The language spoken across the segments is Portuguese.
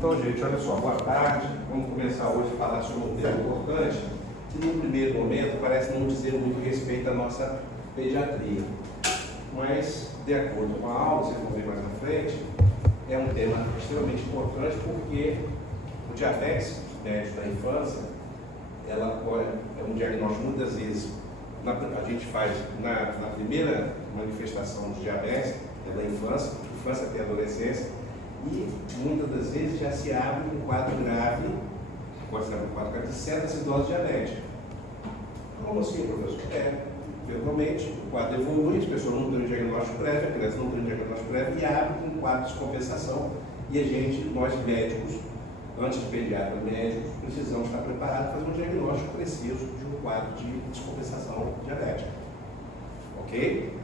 Então, gente, olha só, boa tarde. Vamos começar hoje a falar sobre um tema importante que, no primeiro momento, parece não dizer muito respeito à nossa pediatria. Mas, de acordo com a aula, vocês vão ver mais na frente, é um tema extremamente importante porque o diabetes médio da infância, ela é um diagnóstico muitas vezes, a gente faz na primeira manifestação de diabetes, é da infância até a adolescência, e muitas das vezes já se abre um quadro grave, pode ser um quadro grave de certa acidose diabética. Como assim, professor? Eventualmente, o quadro evolui, as pessoas não têm um diagnóstico prévio, a criança não tem um diagnóstico prévio e abre um quadro de descompensação. E nós médicos, antes de pediatra médicos, precisamos estar preparados para fazer um diagnóstico preciso de um quadro de descompensação diabética. Ok?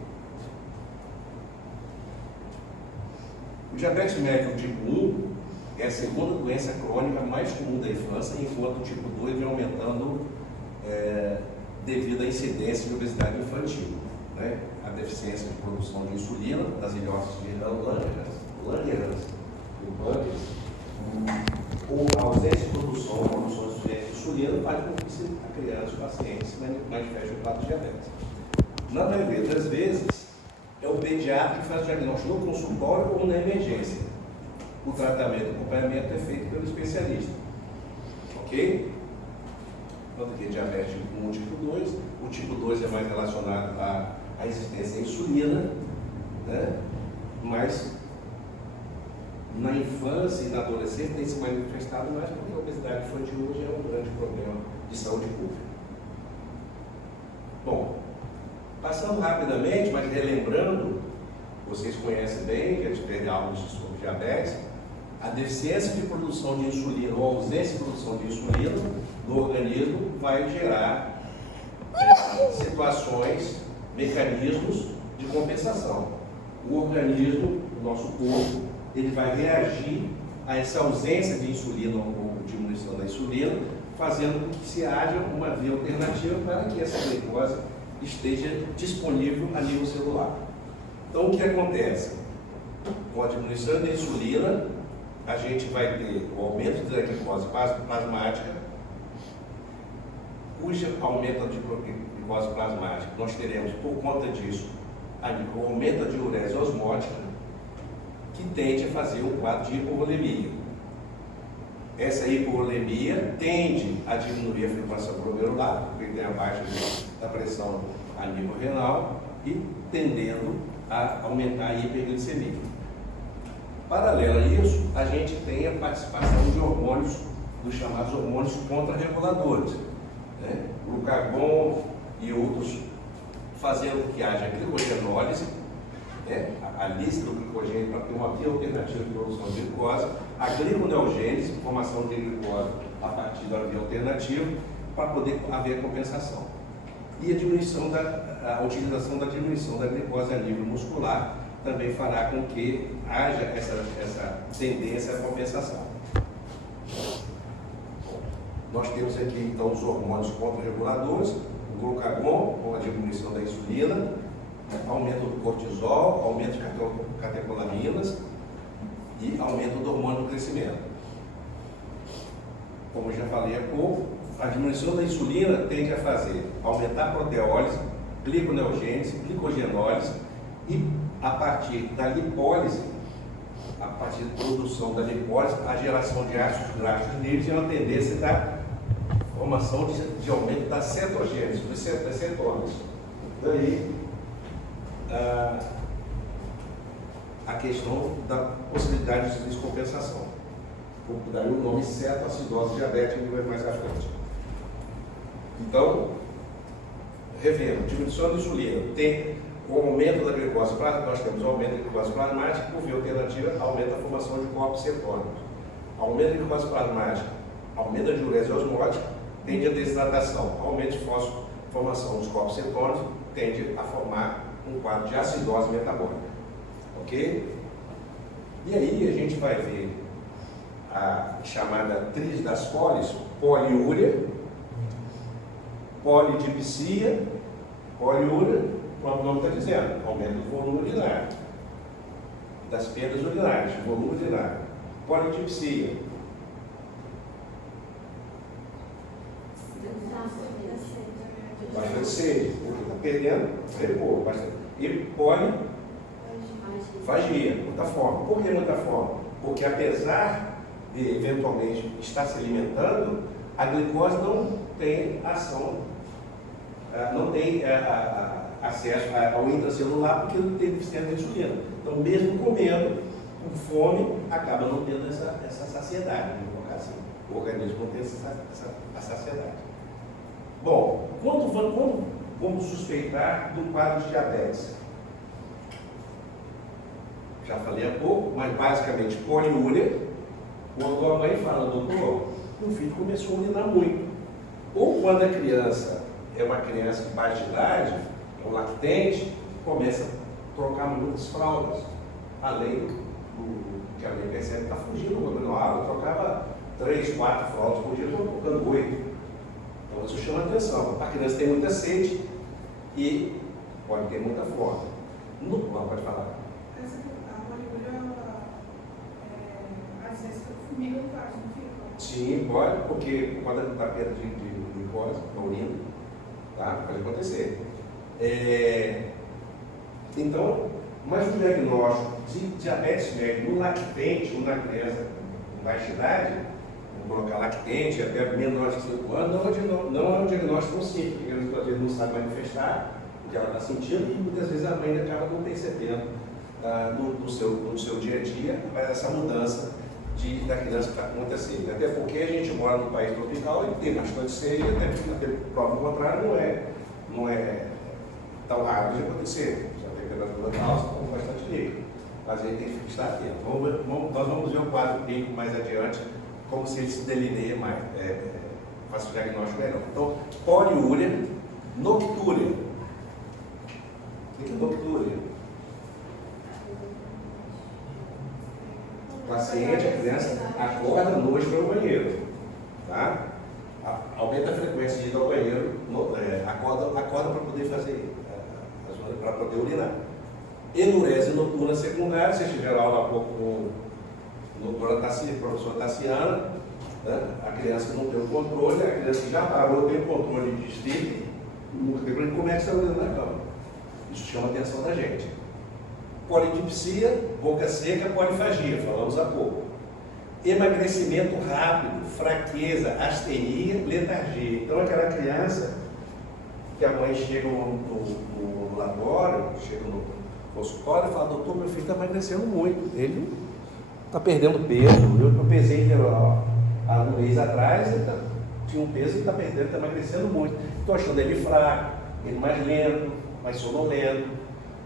O diabetes médio tipo 1 é a segunda doença crônica mais comum da infância, enquanto o tipo 2 vem aumentando devido à incidência de obesidade infantil. Né? A deficiência de produção de insulina, das ilhotas de Langerhans e Bunkers, ou a ausência de produção de insulina faz com que a criança, o paciente, se manifeste o quadro de diabetes. Na maioria das vezes, é o pediatra que faz o diagnóstico no consultório ou na emergência. O tratamento e acompanhamento é feito pelo especialista. Ok? Então, aqui é diabetes tipo 1 e tipo 2. O tipo 2 é mais relacionado à resistência à insulina, né? Mas na infância e na adolescência tem se manifestado mais porque a obesidade infantil hoje é um grande problema de saúde pública. Bom, passando rapidamente, mas relembrando, vocês conhecem bem, já tiveram aulas sobre diabetes, a deficiência de produção de insulina ou a ausência de produção de insulina no organismo vai gerar situações, mecanismos de compensação. O organismo, o nosso corpo, ele vai reagir a essa ausência de insulina ou diminuição da insulina, fazendo com que se haja uma via alternativa para que essa glicose esteja disponível a nível celular. Então, o que acontece? Com a diminuição da insulina, a gente vai ter o aumento da glicose plasmática, cujo aumento de glicose plasmática nós teremos, por conta disso, o aumento da diurese osmótica, que tende a fazer um quadro de hipovolemia. Essa hipovolemia tende a diminuir a filtração glomerular, porque tem a baixa da pressão a nível renal e tendendo a aumentar a hiperglicemia. Paralelo a isso, a gente tem a participação de hormônios, dos chamados hormônios contrarreguladores, né? Glucagon e outros, fazendo que haja glicogenólise, né? A lista do glicogênio para ter uma via alternativa de produção de glicose, a gliconeogênese, formação de glicose a partir da via alternativa, para poder haver compensação. E a utilização da diminuição da glicose a nível muscular também fará com que haja essa tendência à compensação. Nós temos aqui então os hormônios contrarreguladores, o glucagon, com a diminuição da insulina, aumento do cortisol, aumento de catecolaminas e aumento do hormônio do crescimento. Como eu já falei há pouco, a diminuição da insulina tende a fazer aumentar a proteólise, gliconeogênese, glicogenólise e a partir da lipólise, a partir da produção da lipólise, a geração de ácidos graxos livres e uma tendência da formação de aumento da cetogênese, das cetonas. Daí a questão da possibilidade de descompensação. Daí o nome cetoacidose diabética que vai mais à frente. Então, revendo, diminuição da insulina, tem o aumento da glicose plasmática, nós temos o aumento da glicose plasmática, por via alternativa, aumenta a formação de corpos cetônicos. Aumento da glicose plasmática, aumenta a diurese osmótica, tende a desidratação, aumento de fósforo, formação dos corpos cetônicos, tende a formar um quadro de acidose metabólica. Ok? E aí a gente vai ver a chamada tríade das polis, poliúria, polidipsia, poliúria, o próprio nome está dizendo, aumento do volume urinário, das perdas urinárias, volume urinário. Polidipsia. Bastante sede, porque está perdendo, repor, bastante. E polifagia, muita fome. Por que muita fome? Porque apesar de eventualmente estar se alimentando, a glicose não tem ação, não tem acesso ao intracelular porque não tem deficiência de insulina. Então, mesmo comendo, com fome, acaba não tendo essa saciedade, vamos colocar assim. O organismo não tem essa saciedade. Bom, quando vamos suspeitar do quadro de diabetes? Já falei há pouco, mas basicamente poliúria, quando a mãe fala, doutor, o filho começou a urinar muito. Ou quando a criança é uma criança de baixa idade, é um lactente, começa a trocar muitas fraldas, além do que a mãe percebe que está fugindo. Eu trocava 3, 4 fraldas por dia, eu estou trocando 8. Então isso chama atenção. A criança tem muita sede e pode ter muita fome. Pode falar. A poliúria, às vezes, formiga no caso, não fica? Sim, pode, porque quando está perto de glicose, na urina, tá? Pode acontecer. Então, mas o diagnóstico de diabetes médio no lactente ou na criança com baixa idade, vamos colocar lactente até menor de 5 anos, não é um diagnóstico simples, porque a criança não sabe manifestar o que ela está sentindo e muitas vezes a mãe acaba não percebendo no seu dia a dia essa mudança da criança que está acontecendo. Até porque a gente mora num país tropical e tem bastante sede, até porque o próprio contrário não é tão raro de acontecer. Já tem temperatura alta, então bastante líquido. Mas a gente tem que estar atento. Nós vamos ver o quadro clínico mais adiante, como se ele se delineia mais, faça o diagnóstico melhor. Então, poliúria, noctúria. O que é noctúria? O paciente, a criança, acorda à noite para o banheiro. Tá? Aumenta a frequência de ir ao banheiro, acorda para poder fazer, para poder urinar. Enurese noturna secundária, se estiver lá há pouco com a professora Tassiana, né? A criança que não tem o controle, a criança que já parou, tem o controle de estímulo, ele começa a urinar na cama. Isso chama a atenção da gente. Polidipsia, boca seca, polifagia, falamos há pouco. Emagrecimento rápido, fraqueza, astenia, letargia. Então, aquela criança que a mãe chega no laboratório, chega no consultório e fala, doutor, meu filho está emagrecendo muito, ele está perdendo peso. Eu pesei ele há um mês atrás, ele tinha um peso e está perdendo, está emagrecendo muito. Estou achando ele fraco, ele mais lento, mais sonolento,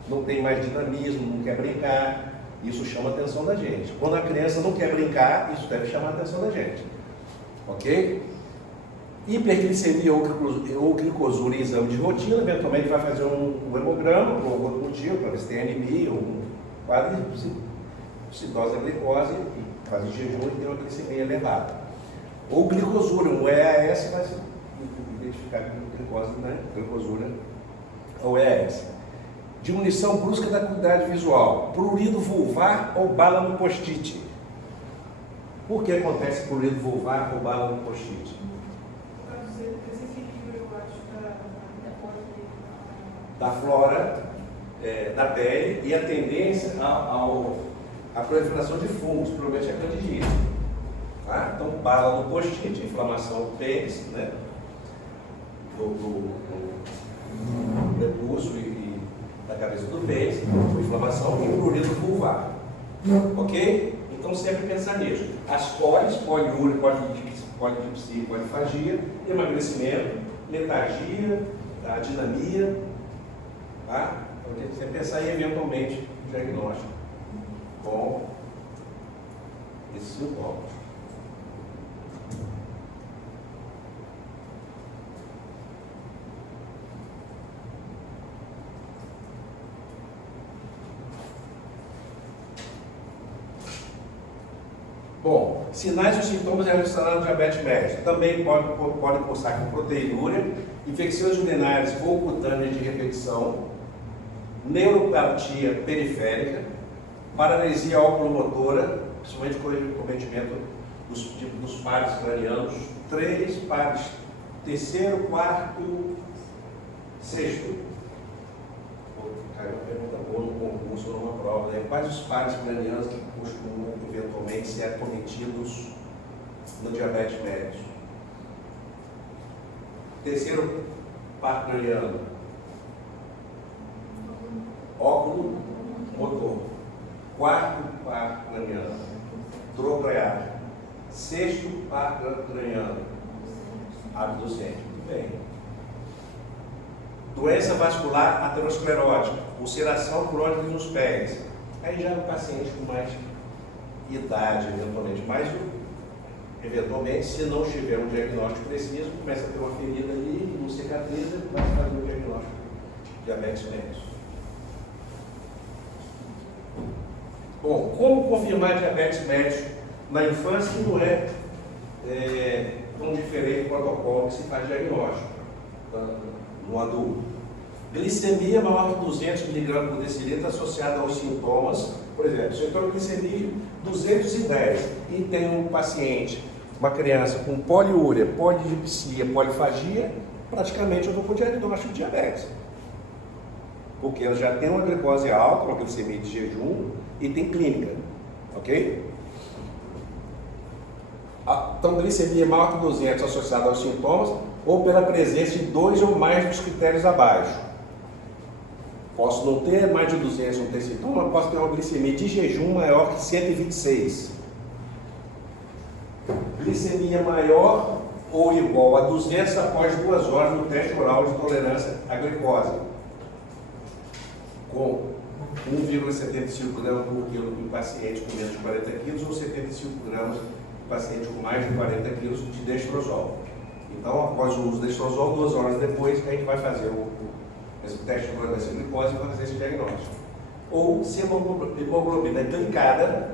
não tem mais dinamismo, não quer brincar. Isso chama a atenção da gente. Quando a criança não quer brincar, isso deve chamar a atenção da gente. Ok? Hiperglicemia ou glicosura em exame de rotina, eventualmente vai fazer um hemograma por algum outro motivo, para ver se tem anemia ou um quadro de acidose da glicose, e fazer jejum e ter uma glicemia elevada. Ou glicosura, um EAS vai se identificar com glicose, né? Glicosura ou EAS. Diminuição brusca da acuidade visual, prurido vulvar ou bala no post-it. Por que acontece prurido vulvar ou bala no post-it? Para dizer desequilíbrio, eu acho, da flora da pele e a tendência à proliferação de fungos, provavelmente a candidíase. Tá? Então, bala no post-it, inflamação do pênis, né? do prepúcio e da cabeça do pênis, inflamação e prurido vulvar. Ok? Então, sempre pensar nisso. As polis, poliúria, polidipsia, polifagia, emagrecimento, letargia, dinamia. Tá? Então, tem que sempre pensar aí, eventualmente, no diagnóstico com esses sintomas. Bom, sinais e sintomas relacionados ao diabetes mellitus. Também podem cursar com proteinúria, infecções urinárias ou cutâneas de repetição, neuropatia periférica, paralisia oculomotora, principalmente com o cometimento dos pares cranianos, 3 pares, terceiro, quarto, sexto. Caiu uma pergunta boa no concurso ou numa prova, né? Quais os pares cranianos que costumam eventualmente ser acometidos no diabetes mellitus? Terceiro par craniano, óculo motor. Quarto par craniano, troclear. Sexto par craniano, abducente. Muito bem. Doença vascular aterosclerótica, ulceração crônica nos pés. Aí já é um paciente com mais idade, eventualmente. Mas, eventualmente, se não tiver um diagnóstico preciso, começa a ter uma ferida ali, não cicatriza, vai fazer o diagnóstico de diabetes mellitus. Bom, como confirmar diabetes mellitus na infância, que não é tão diferente do protocolo que se faz diagnóstico no adulto. Glicemia maior que 200 mg por decilitro associada aos sintomas. Por exemplo, se eu tenho glicemia 210 e tenho um paciente, uma criança com poliúria, polidipsia, polifagia, praticamente eu vou com diagnóstico de diabetes. Porque ela já tem uma glicose alta, uma glicemia de jejum e tem clínica, ok? Então, glicemia maior que 200 associada aos sintomas ou pela presença de 2 ou mais dos critérios abaixo. Posso não ter mais de 200, não ter sintoma, mas posso ter uma glicemia de jejum maior que 126. Glicemia maior ou igual a 200 após 2 horas no teste oral de tolerância à glicose, com 1,75 gramas por quilo em paciente com menos de 40 quilos ou 75 gramas em paciente com mais de 40 quilos de destrozol. Então, após o uso de destrozol, 2 horas depois, a gente vai fazer esse teste de tolerância à glicose e vai fazer esse diagnóstico. Ou se a hemoglobina glicada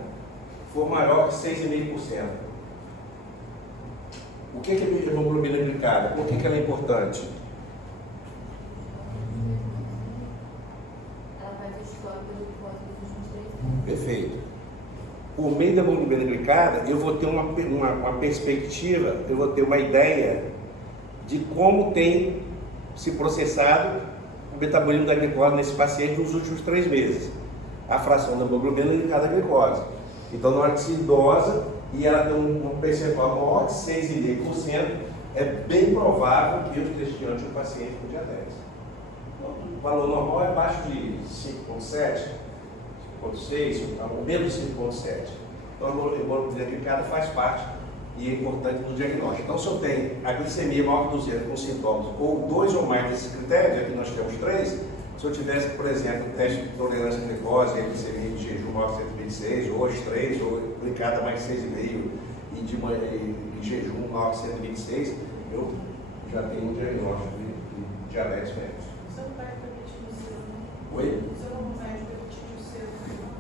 for maior que 6,5%. O que é a hemoglobina glicada? Por que ela é importante? Ela vai ter histórico de glicose dos últimos 3 anos. Perfeito. Por meio da hemoglobina glicada, eu vou ter uma perspectiva, eu vou ter uma ideia de como tem se processado o metabolismo da glicose nesse paciente nos últimos 3 meses. A fração da hemoglobina glicada à glicose. Então, na hora que se idosa e ela tem um percentual maior de 6,5%, é bem provável que eu esteja diante de um paciente com diabetes. Então, o valor normal é abaixo de 5,7%. 5,6, ou menos 5,7. Então, a hemoglobina glicada faz parte e é importante no diagnóstico. Então, se eu tenho a glicemia maior que 200 com sintomas, ou 2 ou mais desses critérios, aqui nós temos 3, se eu tivesse, por exemplo, um teste de tolerância à glicose, a glicemia de jejum maior que 126, ou as 3, ou glicada mais 6,5 e de jejum maior que 126, eu já tenho um diagnóstico de diabetes mellitus. Você não vai permitir no seu, né? Oi? Você não vai permitir no seu.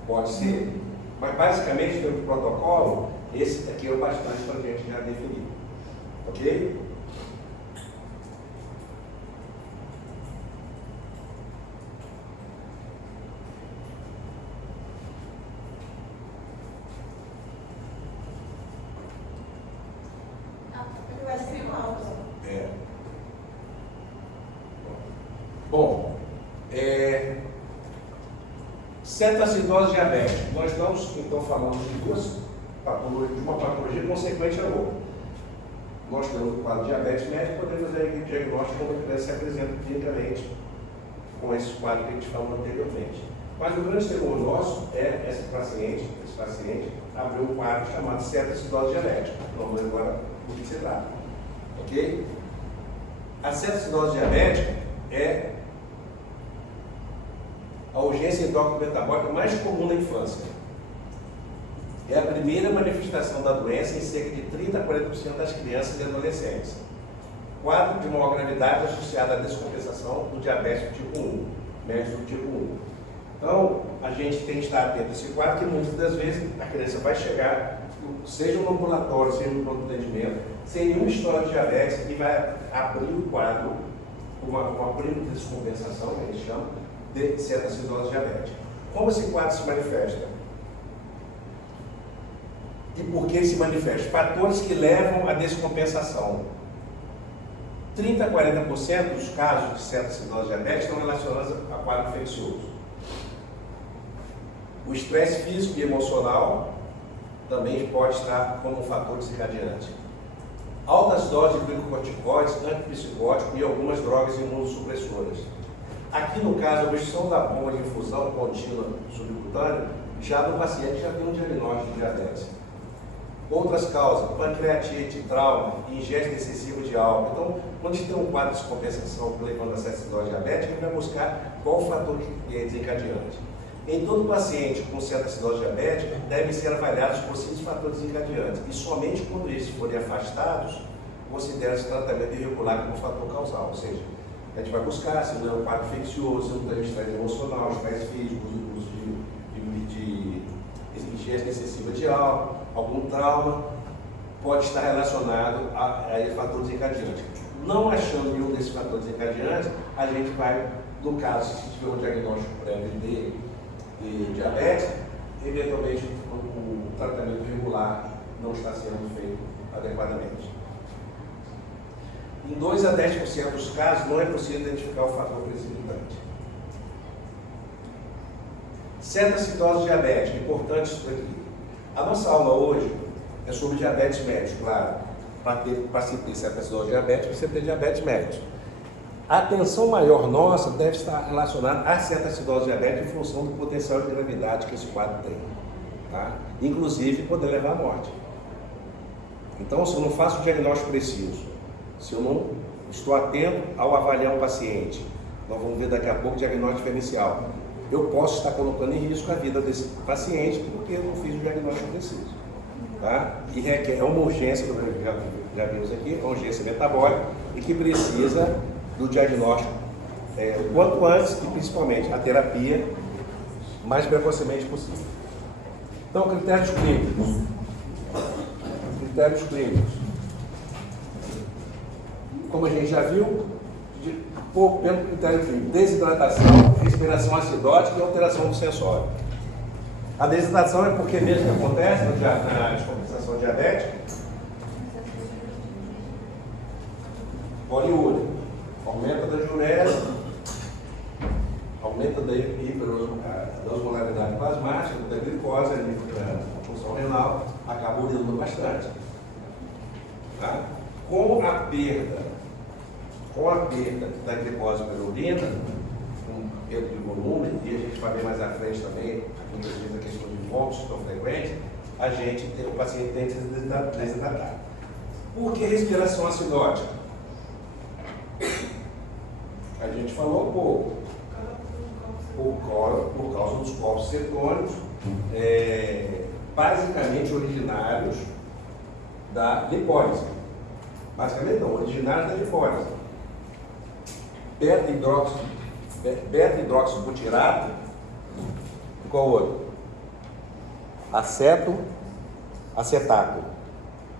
Pode ser, mas basicamente pelo protocolo, esse aqui é o bastante para a gente já definir. Ok? Ele vai ser alto. É. Bom, cetoacidose diabética. Nós estamos, então, falando de uma patologia consequente à outra. Nós temos o quadro de diabetes médico, podemos fazer o diagnóstico como a criança se apresenta clinicamente com esses quadros que a gente falou anteriormente. Mas o grande temor nosso é esse paciente abriu um quadro chamado cetoacidose diabética. Vamos ver agora do que se trata. Ok? A cetoacidose diabética é a urgência endócrino-metabólica mais comum na infância. É a primeira manifestação da doença em cerca de 30 a 40% das crianças e adolescentes. Quadro de maior gravidade associado à descompensação do diabetes tipo 1, médio do tipo 1. Então, a gente tem que estar atento a esse quadro, que muitas das vezes a criança vai chegar, seja no ambulatório, seja no pronto atendimento, sem nenhuma história de diabetes, e vai abrir o quadro, uma prima descompensação, que a gente chama, de cetoacidose diabética. Como esse quadro se manifesta? E por que ele se manifesta? Fatores que levam à descompensação. 30 a 40% dos casos de cetoacidose diabética estão relacionados a quadro infeccioso. O estresse físico e emocional também pode estar como um fator desencadeante. Altas doses de glicocorticoides, antipsicóticos e algumas drogas imunossupressoras. Aqui no caso, a obstrução da bomba de infusão contínua subcutânea, já no paciente já tem um diagnóstico de diabetes. Outras causas, pancreatite, trauma, ingesta excessiva de álcool. Então, quando a gente tem um quadro de descompensação levando a cetoacidose diabética, a gente vai buscar qual o fator que é desencadeante. Em todo paciente com cetoacidose diabética, devem ser avaliados os possíveis fatores desencadeantes. E somente quando esses forem afastados, considera-se tratamento irregular como fator causal. Ou seja, a gente vai buscar se não é um quadro infeccioso, se não tem estresse emocional, estresse físico, uso de ingesta excessiva de álcool, algum trauma, pode estar relacionado a fator desencadeante. Não achando nenhum desses fatores desencadeantes, a gente vai, no caso, se tiver um diagnóstico prévio de diabetes, eventualmente o tratamento regular não está sendo feito adequadamente. Em 2 a 10% dos casos, não é possível identificar o fator precipitante. Cetoacidose diabética, importante isso aqui. A nossa aula hoje é sobre diabetes médios, claro. Para se ter cetoacidose diabética, você tem diabetes médios. A atenção maior nossa deve estar relacionada à cetoacidose diabética em função do potencial de gravidade que esse quadro tem. Tá? Inclusive, poder levar à morte. Então, se eu não faço o diagnóstico preciso, se eu não estou atento ao avaliar um paciente, nós vamos ver daqui a pouco o diagnóstico diferencial, eu posso estar colocando em risco a vida desse paciente porque eu não fiz o diagnóstico preciso. Tá? E requer uma urgência, já vimos aqui, uma urgência metabólica e que precisa do diagnóstico o quanto antes e principalmente a terapia mais precocemente possível. Então, critérios clínicos. Critérios clínicos. Como a gente já viu, pelo critério clínico, desidratação, respiração acidótica e alteração do sensório. A desidratação é porque mesmo que acontece na descompensação diabética, poliúria, aumenta da diurese, aumenta da hiperosmolaridade plasmática, da glicose, a função renal, acaba urinando bastante. Tá? Com a perda da glicose pela urina, com perda de volume, e a gente vai ver mais à frente também, muitas vezes a questão de vômitos tão frequentes, o paciente tem que se desidratar. Por que respiração acidótica? A gente falou um pouco. Por causa dos corpos cetônicos, basicamente originários da lipólise. Basicamente não, originários da lipólise. Beta-hidroxibutirato e qual outro? Acetato.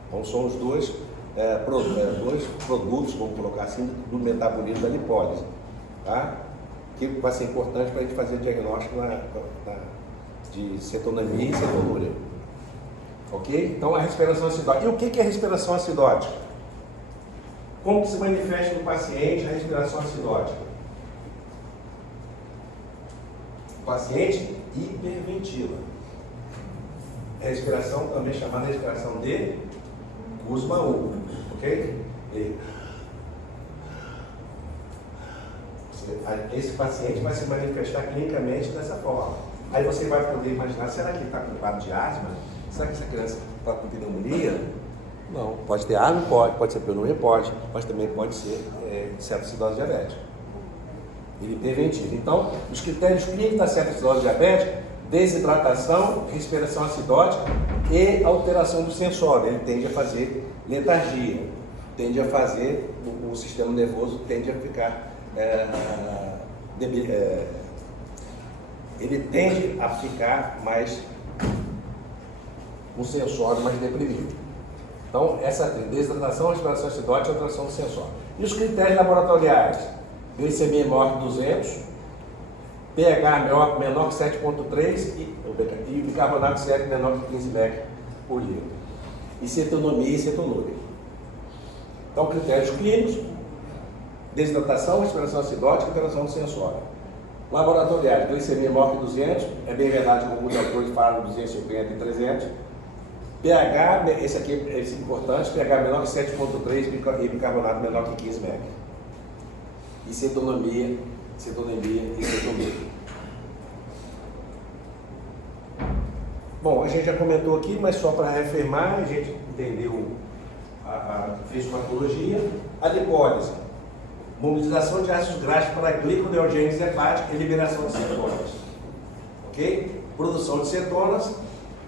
Então são os dois produtos, vamos colocar assim, do metabolismo da lipólise, tá? Que vai ser importante para a gente fazer diagnóstico de cetonemia e cetonúria. Ok? Então a respiração acidótica. E o que é respiração acidótica? Como que se manifesta no paciente a respiração acidótica? O paciente hiperventila. A respiração também é chamada de respiração de Kussmaul, ok? Esse paciente vai se manifestar clinicamente dessa forma. Aí você vai poder imaginar, será que ele está com quadro de asma? Será que essa criança está com pneumonia? Não, pode ter asma, pode ser pneumonia, pode, mas também pode ser cetoacidose diabética. Ele hiperventila. Então, os critérios clínicos da cetoacidose diabética: desidratação, respiração acidótica e alteração do sensório. Ele tende a fazer letargia, tende a fazer, o sistema nervoso tende a ficar, ele tende a ficar mais, um sensório mais deprimido. Então, essa desidratação, respiração acidótica e alteração do sensório. E os critérios laboratoriais: glicemia maior que 200, pH menor que 7,3 e bicarbonato sérico menor que 15 mEq por litro. E cetonomia e cetonúria. Então, critérios clínicos: desidratação, respiração acidótica, alteração sensória. Laboratoriais: glicemia maior que 200, é bem verdade que alguns autores falam 250 e 300. pH, esse aqui é importante, pH menor que 7,3 e bicarbonato menor que 15 mg. E cetonomia e cetonomia. Bom, a gente já comentou aqui, mas só para reafirmar, a gente entendeu a fisiopatologia. A lipólise: mobilização de ácidos graxos para gliconeogênese hepática e liberação de cetonas. Ok? Produção de cetonas,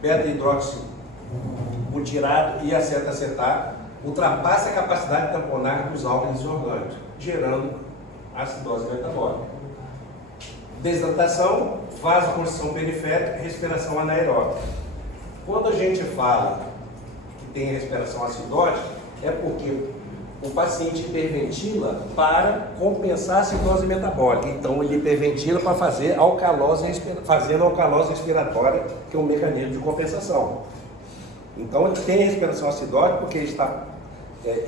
beta-hidroxibutirado e acetato ultrapassa a capacidade de tamponar dos álcalis orgânicos, gerando acidose metabólica. Desidratação, vasoconstrição periférica, respiração anaeróbica. Quando a gente fala que tem respiração acidótica, é porque o paciente hiperventila para compensar a acidose metabólica. Então ele hiperventila para fazer fazendo alcalose respiratória, que é um mecanismo de compensação. Então ele tem respiração acidótica porque ele está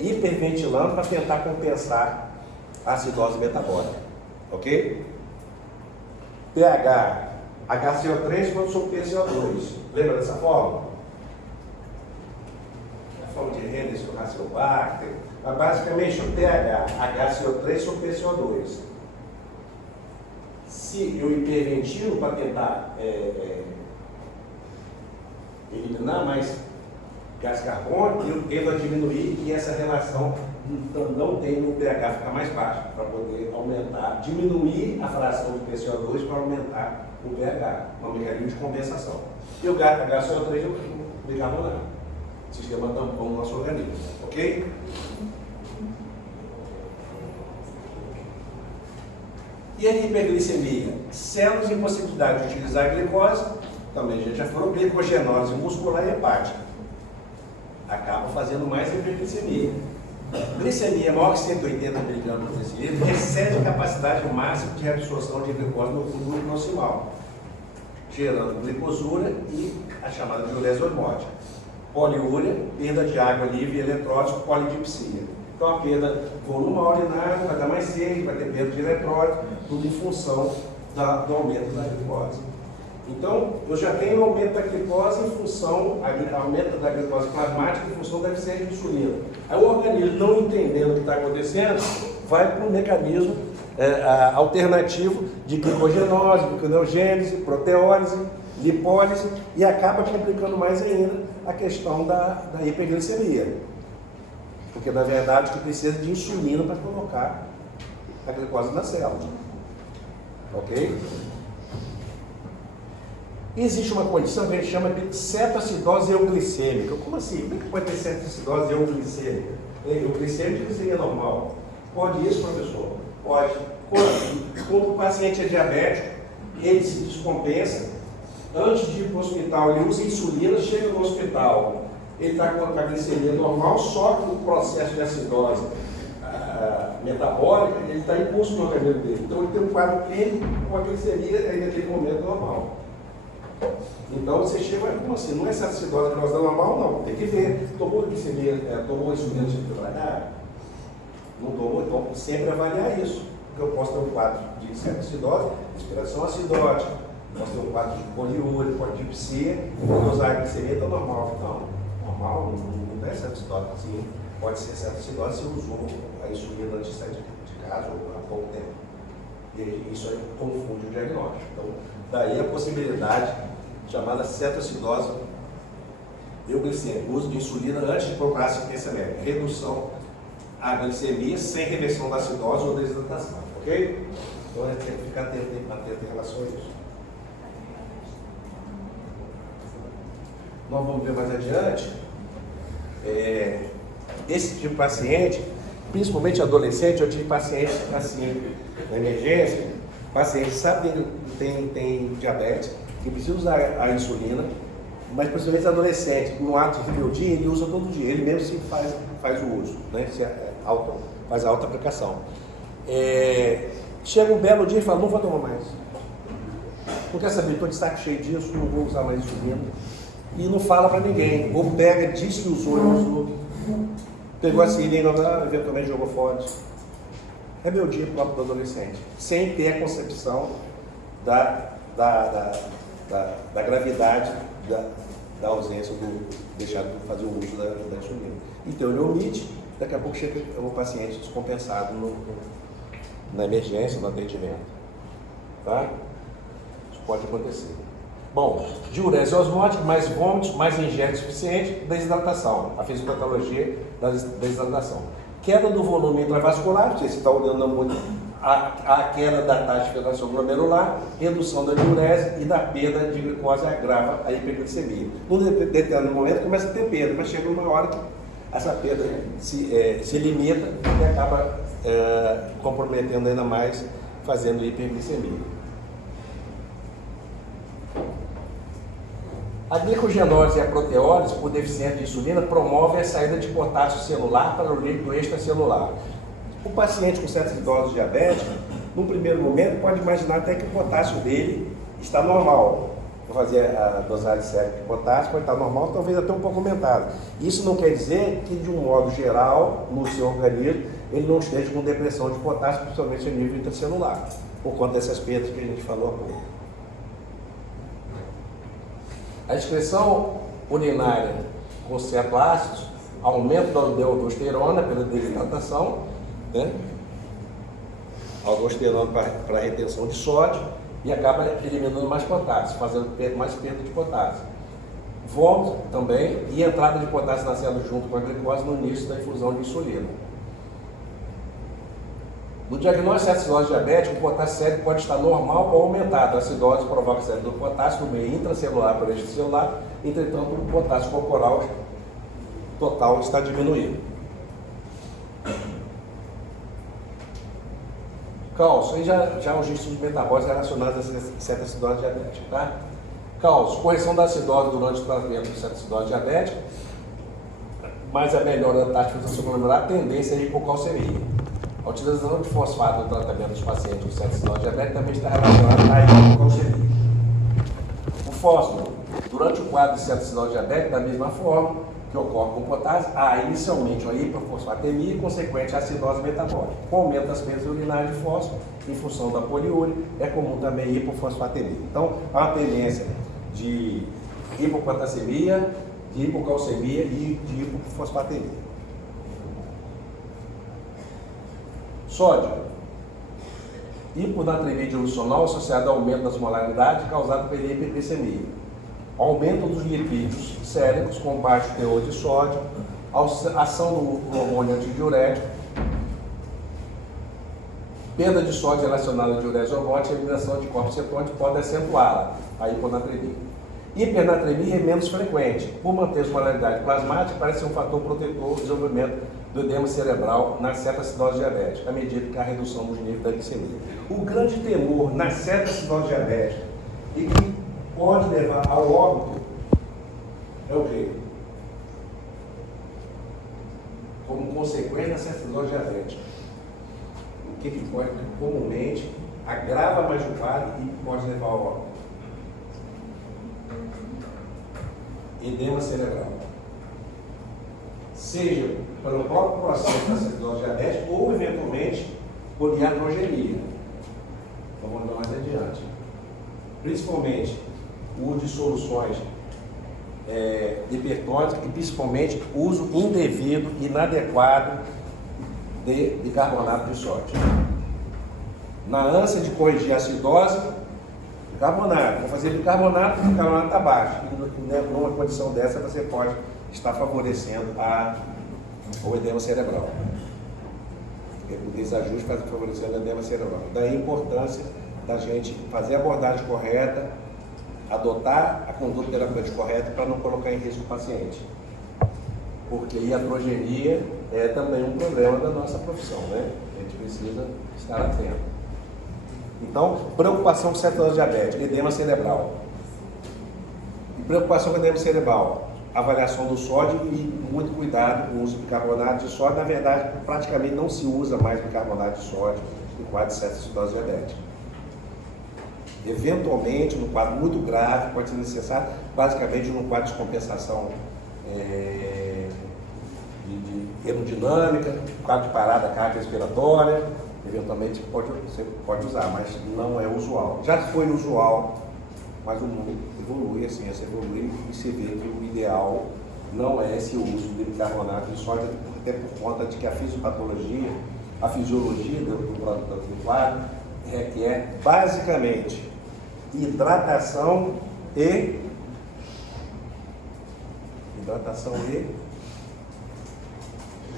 hiperventilando para tentar compensar a acidose metabólica. Ok? pH, HCO3 quando sou PCO2. Lembra dessa fórmula? A fórmula de Henderson, Racilbacter. Mas basicamente o pH, HCO3 sobre PCO2. Se eu hiperventilo para tentar eliminar mais gás carbônico, eu tendo a diminuir e essa relação não tem no pH ficar mais baixo, para poder aumentar, diminuir a fração de PCO2 para aumentar o pH, um mecanismo de compensação. E o HCO3 é o bicarbonato, sistema tampão do nosso organismo, ok? E a hiperglicemia? Células e impossibilidade de utilizar a glicose, também a gente já falou, glicogenose muscular e hepática. Acaba fazendo mais hiperglicemia. Glicemia maior que 180 mg por decilitro excede a capacidade máxima de absorção de glicose no grupo proximal, gerando glicosura e a chamada de diurese osmótica. Poliúria, perda de água livre e eletrólitos, polidipsia. Então a perda de volume urinário vai dar mais sede, vai ter perda de eletrólitos, tudo em função do aumento da glicose. Então, eu já tenho aumento da glicose em função, aumento da glicose plasmática em função da deficiência de insulina. Aí o organismo, não entendendo o que está acontecendo, vai para um mecanismo alternativo de glicogenose, gliconeogênese, proteólise, lipólise e acaba complicando mais ainda a questão da hiperglicemia. Porque, na verdade, você precisa de insulina para colocar a glicose na célula. Ok? Existe uma condição que a gente chama de cetoacidose euglicêmica. Como assim? Como é que pode ter cetoacidose euglicêmica? Euglicêmica seria normal. Pode isso, professor? Pode. Quando o paciente é diabético, ele se descompensa. Antes de ir para o hospital, ele usa insulina, chega no hospital, ele está com a glicemia normal, só que o processo de acidose metabólica, ele está impulso no organismo dele. Então ele tem um quadro clínico com a glicemia aí naquele momento normal. Então você chega, mas como assim? Não é essa acidose que nós damos normal? Não, tem que ver. Tomou glicemia, tomou insulina de devagar? Não tomou, então sempre avaliar isso. Porque eu posso ter um quadro de cetoacidose, respiração acidótica, posso ter um quadro de poliúria, polidipsia, quando usar a glicemia está normal. Não, normal não é cetoacidose assim. Pode ser cetoacidose se usou a insulina antes de sair de casa ou há pouco tempo. E isso aí confunde o diagnóstico. Então, daí a possibilidade chamada cetoacidose euglicêmica, uso de insulina antes de procurar assistência médica, redução à glicemia sem reversão da acidose ou desidratação, ok? Então a gente tem que ficar atento em relação a isso. Nós vamos ver mais adiante, esse tipo de paciente, principalmente adolescente, eu tive paciente assim, na emergência, paciente sabe que tem diabetes, que precisa usar a insulina, mas principalmente adolescente, no ato de rebeldia, ele usa todo dia, ele mesmo se faz o uso, né? Faz a auto-aplicação. Chega um belo dia e fala, não vou tomar mais. Não quer saber, estou de saco cheio disso, não vou usar mais insulina. e não fala para ninguém. Ou pega, diz que usou, não usou. Pegou a seringa, eventualmente jogou fora. Rebeldia própria do adolescente, sem ter a concepção da gravidade da ausência do deixar de fazer o uso da insulina. Então ele omite, daqui a pouco chega o paciente descompensado na emergência, no atendimento. Tá? Isso pode acontecer. Bom, diurese osmótica, mais vômitos, mais ingesta suficiente, desidratação, a fisiopatologia da desidratação. Queda do volume intravascular, você está olhando muito, a queda da taxa de filtração glomerular, redução da diurese e da perda de glicose agrava a hiperglicemia. Num determinado momento começa a ter perda, mas chega uma hora que essa perda se limita e acaba comprometendo ainda mais, fazendo hiperglicemia. A glicogenólise e a proteólise, por deficiência de insulina, promovem a saída de potássio celular para o líquido extracelular. O paciente com certas doses diabéticas, num primeiro momento, pode imaginar até que o potássio dele está normal. Vou fazer a dosagem certa de potássio, pode estar normal, talvez até um pouco aumentado. Isso não quer dizer que, de um modo geral, no seu organismo, ele não esteja com depressão de potássio, principalmente a nível intracelular, por conta dessas perdas que a gente falou há pouco. A excreção urinária com certos ácidos, aumento da aldosterona pela desidratação, né? Aldosterona para a retenção de sódio e acaba eliminando mais potássio, fazendo mais perda de potássio. Vômito também e entrada de potássio na célula junto com a glicose no início da infusão de insulina. No diagnóstico de acidose diabética, o potássio sérico pode estar normal ou aumentado. A acidose provoca a saída do potássio no meio intracelular para o extracelular, entretanto, o potássio corporal total está diminuindo. Cálcio, aí já os distúrbios metabólicos relacionados a certa acidose diabética, tá? Cálcio, correção da acidose durante o tratamento de certa acidose diabética, mas a melhora da taxa de filtração glomerular, tendência à hipocalcemia. A utilização de fosfato no tratamento dos pacientes com certa acidose diabética também está relacionada à hipocalcemia. O fósforo, durante o quadro de certa acidose diabética, da mesma forma que ocorre com o potássio, há inicialmente uma hipofosfatemia e consequente acidose metabólica. Com aumento das perdas urinárias de fósforo, em função da poliúria, é comum também hipofosfatemia. Então, há uma tendência de hipopotassemia, de hipocalcemia e de hipofosfatemia. Sódio. Hiponatremia adicional associada ao aumento das molaridades causado pela hiperglicemia. Aumento dos lipídios séricos com baixo teor de sódio, ação do hormônio antidiurético, perda de sódio relacionada à diurese hormônica e eliminação de corpos cetônicos pode acentuá-la, a hiponatremia. Hipernatremia é menos frequente. Por manter a osmolaridade plasmática, parece ser um fator protetor do desenvolvimento do edema cerebral na certa acidose diabética, à medida que há redução dos níveis da glicemia. O grande temor na certa acidose diabética e que pode levar ao óbito é o quê? Como consequência da certa acidose diabética. O que pode, comumente, agrava mais o quadro e pode levar ao óbito? Edema cerebral. Seja pelo próprio processo da acidose diabética ou, eventualmente, por iatrogenia. Então, vamos mais adiante. Principalmente, o uso de soluções hipertónicas e, principalmente, o uso indevido e inadequado de bicarbonato de sódio. Na ânsia de corrigir a acidose, bicarbonato. Vou fazer bicarbonato, o bicarbonato está baixo. E numa condição dessa, você pode estar favorecendo o edema cerebral. O desajuste está favorecendo o edema cerebral. Daí a importância da gente fazer a abordagem correta, adotar a conduta terapêutica correta para não colocar em risco o paciente. Porque a iatrogenia é também um problema da nossa profissão, né? A gente precisa estar atento. Então, preocupação com cetose diabética, edema cerebral. E preocupação com edema cerebral, avaliação do sódio e muito cuidado com o uso de bicarbonato de sódio. Na verdade, praticamente não se usa mais bicarbonato de sódio em quadro de certa acidose diabética. Eventualmente, num quadro muito grave, pode ser necessário, basicamente num quadro de compensação de hemodinâmica, quadro de parada cardiorrespiratória, eventualmente você pode usar, mas não é usual. Já foi usual, mas o mundo evolui, a ciência evolui e se vê que o ideal não é esse uso de bicarbonato de sódio, até por conta de que a fisiopatologia, a fisiologia do quadro requer basicamente hidratação e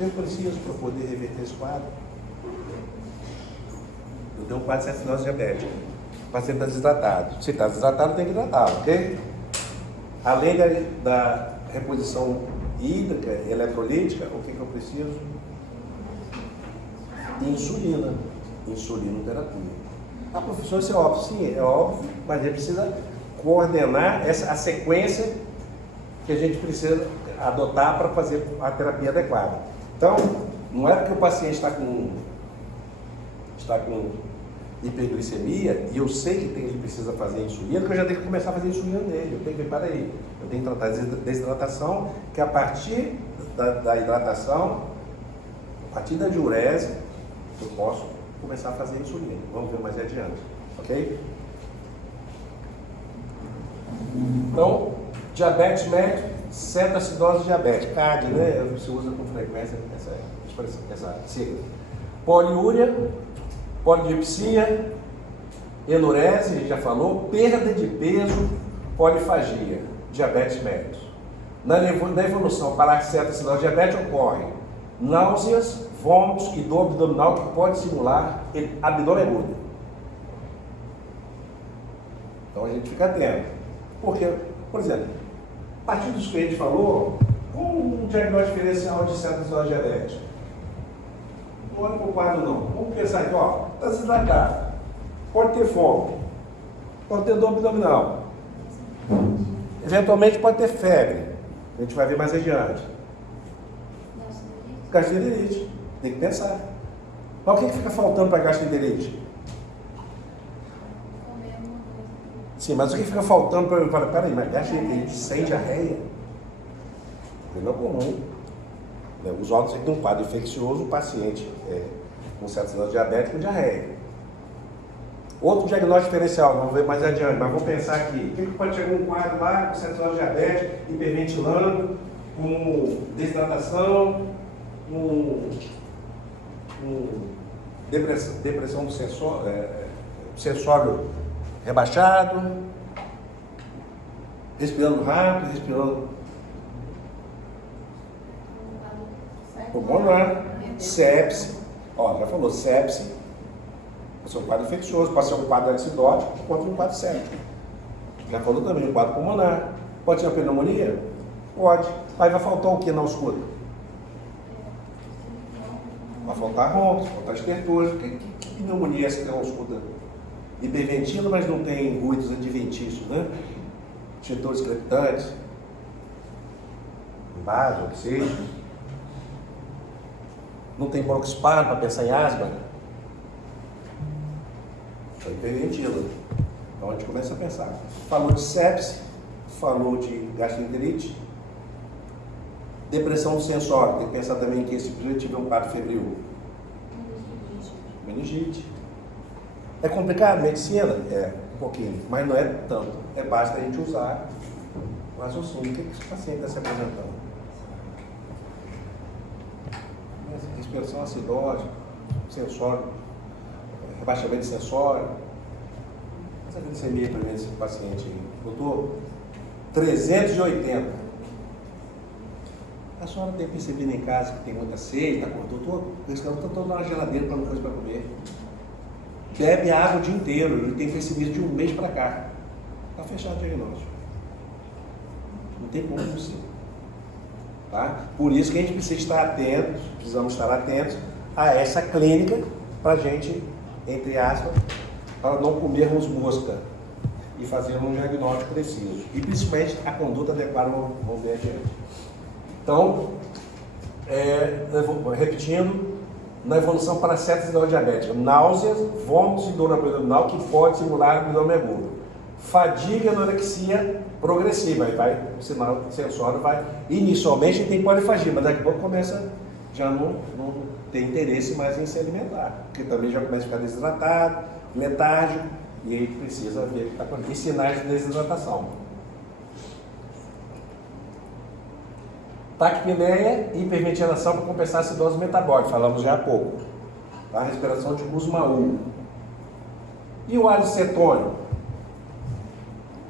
eu preciso para poder reverter esse quadro. Eu tenho um quadro de acidose diabética. O paciente está desidratado. Se está desidratado, tem que hidratar, ok? Além da reposição hídrica, eletrolítica, o que eu preciso? Insulina. Insulinoterapia. Ah, professor, isso é óbvio. Sim, é óbvio, mas a gente precisa coordenar a sequência que a gente precisa adotar para fazer a terapia adequada. Então, não é porque o paciente está com hiperglicemia e eu sei que ele precisa fazer insulina, que eu já tenho que começar a fazer insulina nele. Eu tenho que, peraí, eu tenho que tratar a desidratação, que a partir da hidratação, a partir da diurese, eu posso começar a fazer insulina. Vamos ver mais adiante, ok? Então, diabetes médio, cetoacidose diabética, CAD, né? Você usa com frequência essa sigla. Poliúria, polidipsia, enurese, a gente já falou, perda de peso, polifagia, diabetes médio. Na evolução para a cetoacidose diabética ocorre náuseas, vômitos e dor abdominal que pode simular abdômen agudo. Então a gente fica atento. Porque, por exemplo, a partir disso que a gente falou, um diagnóstico diferencial de cetoacidose diabética. Não olha para o quadro não. Vamos pensar aqui, ó, está desidratado, pode ter fome, pode ter dor abdominal, eventualmente pode ter febre, a gente vai ver mais adiante. Gastroenterite, tem que pensar. Mas o que fica faltando para gastroenterite? Sim, mas o que fica faltando para... Peraí, mas gastroenterite sem diarreia? Não é comum. Os órgãos têm um quadro infeccioso, o paciente com cetoacidose diabética com diarreia. Outro diagnóstico diferencial, vamos ver mais adiante, mas vamos pensar aqui. O que pode chegar um quadro lá com cetoacidose diabética, hiperventilando, com desidratação, com depressão do sensório rebaixado, respirando rápido, respirando pulmonar, sepse, ó, já falou, sepse, pode ser um quadro infeccioso, pode ser um quadro acidótico, quanto um quadro séptico. Já falou também, um quadro pulmonar. Pode ser uma pneumonia? Pode. Aí vai faltar o que na ausculta? Vai faltar roncos, vai faltar estertose. Que pneumonia é essa que tem na ausculta? Hiperventila, mas não tem ruídos adventícios, né? Extintores crepitantes, vaso, o que seja. Não tem broncoespasmo para pensar em asma? Só hiperventila. Então a gente começa a pensar. Falou de sepse, falou de gastroenterite, depressão do sensório. Tem que pensar também que se tiver um quadro febril. Meningite. É complicado a medicina? É, um pouquinho, mas não é tanto. É basta a gente usar o raciocínio. O que esse paciente está se apresentando? Respiração acidótica, sensório, rebaixamento de sensório. Essa glicemia para esse paciente aí, doutor, 380. A senhora tem percebido em casa que tem muita sede, está com doutor? Esse cara está todo na geladeira para não coisa para comer. Bebe água o dia inteiro, ele tem percebido de um mês para cá. Está fechado o diagnóstico. Não tem como não ser. Tá? Por isso que a gente precisa estar atentos, precisamos estar atentos a essa clínica para a gente, entre aspas, para não comermos mosca e fazermos um diagnóstico preciso. E principalmente a conduta adequada, vamos ver adiante. Então, repetindo, na evolução para acidose diabética, náuseas, vômitos e dor abdominal que pode simular abdômen agudo. Fadiga e anorexia progressiva, aí vai, o sinal sensório vai, inicialmente tem polifagia, mas daqui a pouco começa, já não tem interesse mais em se alimentar, porque também já começa a ficar desidratado, letárgico, e aí precisa ver o que está acontecendo, e sinais de desidratação. Taquipneia e hiperventilação para compensar a acidose metabólica, falamos já há pouco. A respiração de Kussmaul. E o ácido cetônico?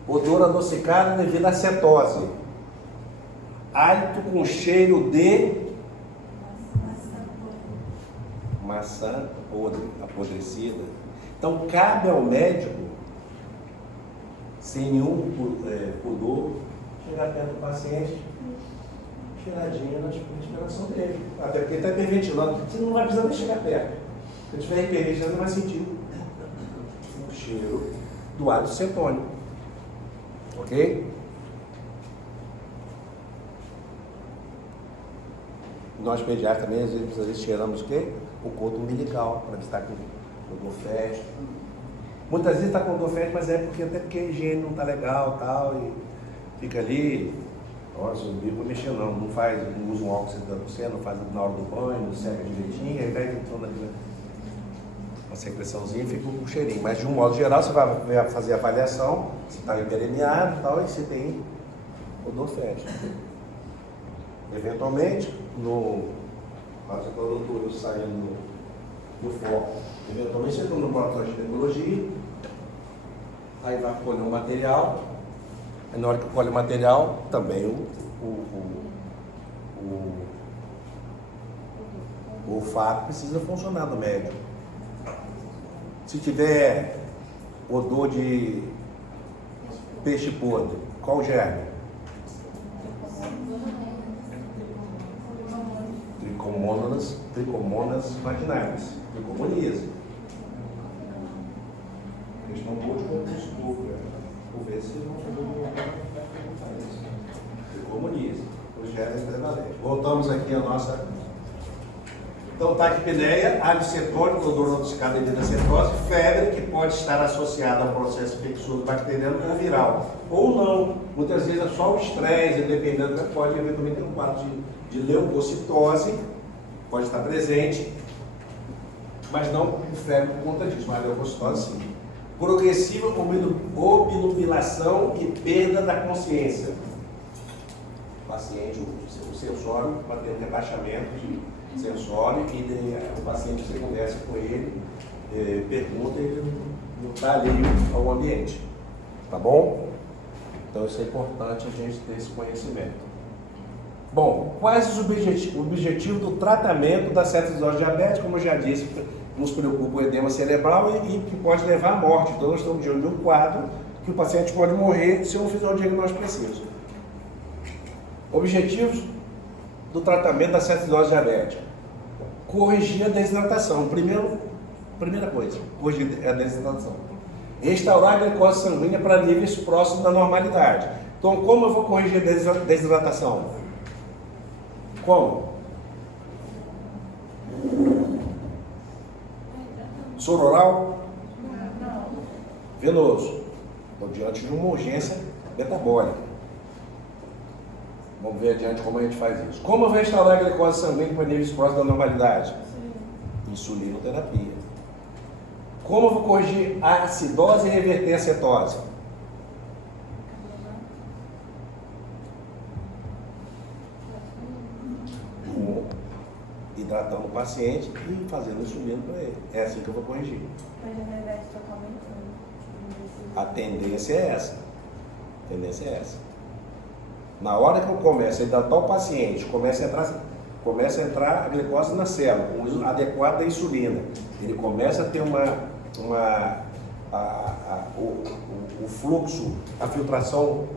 Odor adocicado devido à cetose. Hálito com cheiro de maçã podre, apodrecida. Então, cabe ao médico, sem nenhum pudor, chegar perto do paciente, cheiradinha na respiração dele. Até porque ele está hiperventilando. Você não vai precisar nem chegar perto. Se ele estiver hiperventilando, vai sentir o cheiro do ácido cetônico. Ok? Nós pediatras também, às vezes cheiramos o quê? O coto umbilical, para ver se está com odor fétido. Muitas vezes está com odor fétido, mas até porque a higiene não está legal tal, e fica ali. Nossa, o bico mexer não usa um álcool 70%, não faz na hora do banho, não seca direitinho, aí vai entrando ali uma secreçãozinha e fica com um cheirinho. Mas de um modo geral, você vai fazer a avaliação, se está hiperemiado e tal, e você tem odor fétido. Eventualmente, quando eu saindo do foco, eventualmente você está no laboratório de ginecologia, aí vai colher o material, aí na hora que colhe o material, também o olfato precisa funcionar no médico. Se tiver odor de peixe podre, qual germe? Trichomonas vaginalis, trichomoniase. Questão boa de concurso, por ver se não trichomoniase, os germes prevalentes. Voltamos aqui a nossa. Então, taquipneia, ácido cetônico, odor adocicado devido à cetose, febre que pode estar associada ao processo infeccioso bacteriano ou viral, ou não. Muitas vezes é só o estresse, dependendo, pode eventualmente ter um quadro de leucocitose, pode estar presente, mas não com febre por conta disso, mas leucocitose sim. Progressiva obnubilação e perda da consciência. O paciente, o sensório, vai ter um rebaixamento de sensório e o paciente, você conversa com ele, pergunta e ele não está alheio ao ambiente. Tá bom? Então isso é importante a gente ter esse conhecimento. Bom, quais os objetivos do tratamento da acidose diabética? Como eu já disse, nos preocupa o edema cerebral e que pode levar à morte. Então nós estamos de olho no quadro que o paciente pode morrer se eu não fizer o diagnóstico preciso. Objetivos do tratamento da acidose diabética: corrigir a desidratação. Primeira coisa, corrigir a desidratação. Restaurar a glicose sanguínea para níveis próximos da normalidade. Então, como eu vou corrigir a desidratação? Como? Soro oral? Venoso. Então, diante de uma urgência metabólica. Vamos ver adiante como a gente faz isso. Como eu vou restaurar a glicose sanguínea para níveis próximos da normalidade? Insulinoterapia. Como eu vou corrigir a acidose e reverter a cetose? Hidratando o paciente e fazendo insulina para ele. É assim que eu vou corrigir. Mas na verdade está aumentando. A tendência é essa. A tendência é essa. Na hora que eu começo a hidratar o paciente, começa a entrar a glicose na célula, com o uso adequado da insulina. Ele começa a ter o fluxo, a filtração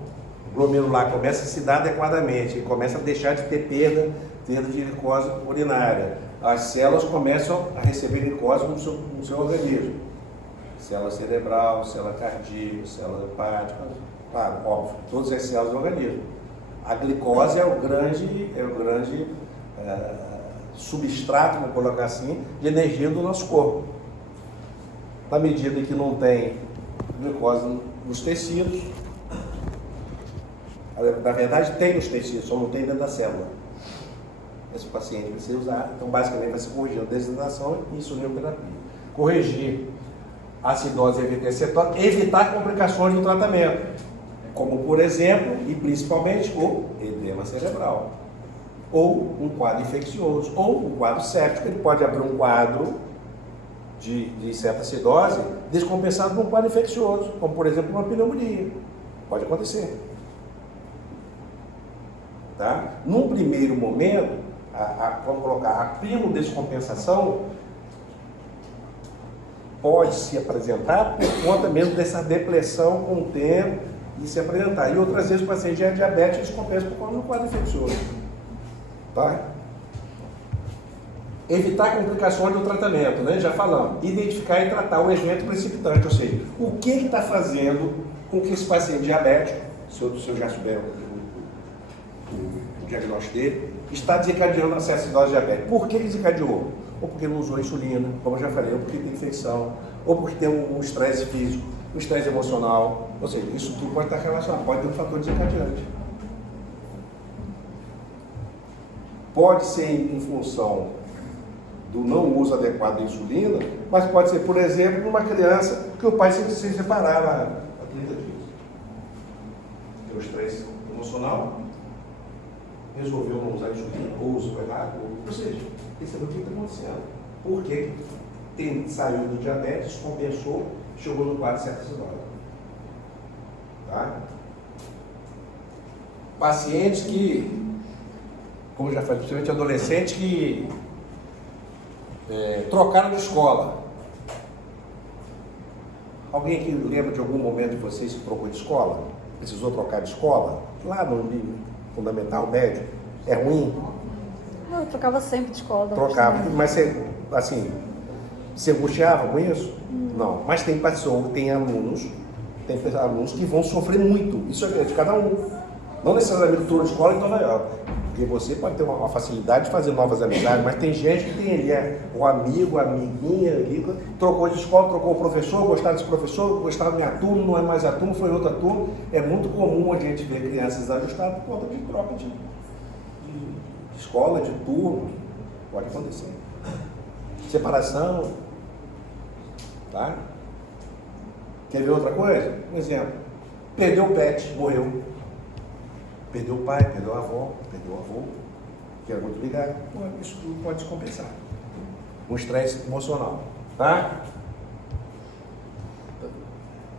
glomerular começa a se dar adequadamente, ele começa a deixar de ter perda de glicose urinária. As células começam a receber glicose no seu organismo. Célula cerebral, célula cardíaca, célula hepática, claro, óbvio, todas as células do organismo. A glicose é o grande substrato, vamos colocar assim, de energia do nosso corpo. Na medida que não tem glicose nos tecidos, na verdade tem nos tecidos, só não tem dentro da célula. Esse paciente vai ser usado, então basicamente vai ser corrigir a desidratação e insulinoterapia. Corrigir a acidose e acetose, evitar complicações do tratamento, como por exemplo, e principalmente o edema cerebral, ou um quadro infeccioso, ou um quadro séptico. Ele pode abrir um quadro de certa acidose descompensado por um quadro infeccioso, como por exemplo uma pneumonia. Pode acontecer. Tá? Num primeiro momento, vamos colocar, a pneumo-descompensação pode se apresentar por conta mesmo dessa depressão com o tempo e se apresentar. E outras vezes o paciente já é diabético e descompensa por conta do quadro infeccioso. Tá? Evitar complicações do tratamento, né? Já falamos. Identificar e tratar o evento precipitante, ou seja, o que está fazendo com que esse paciente diabético, se eu já souber o diagnóstico dele, está desencadeando a acidose diabética. Por que ele desencadeou? Ou porque não usou insulina, como eu já falei, ou porque tem infecção, ou porque tem um estresse físico, um estresse emocional. Ou seja, isso tudo pode estar relacionado, pode ter um fator desencadeante. Pode ser em função do não uso adequado de insulina, mas pode ser, por exemplo, numa criança que o pai se separaram há 30 dias. Tem o estresse emocional, resolveu não usar insulina, ou usou errado, ou seja, tem que saber o que está acontecendo. Por que saiu do diabetes, compensou, chegou no quadro de certa acidose. Tá? Pacientes que, como eu já falei, principalmente adolescentes que trocaram de escola. Alguém que lembra de algum momento de vocês que trocou de escola? Precisou trocar de escola? Lá no nível fundamental, médio? É ruim? Eu trocava sempre de escola. Trocava, mas você, assim, se angustiava com isso? Não, mas tem alunos que vão sofrer muito. Isso é de cada um. Não necessariamente trocou de escola, então vai, porque você pode ter uma facilidade de fazer novas amizades, mas tem gente que tem ali, o amigo, a amiguinha ali, trocou de escola, trocou o professor, gostava desse professor, gostava da minha turma, não é mais a turma, foi outra turma. É muito comum a gente ver crianças desajustadas por conta de troca de escola, de turma. Pode acontecer. Separação. Tá? Quer ver outra coisa? Um exemplo. Perdeu o pet, morreu. Perdeu o pai, perdeu a avó, perdeu o avô, que era muito ligado. Isso tudo pode descompensar. Um estresse emocional. Tá?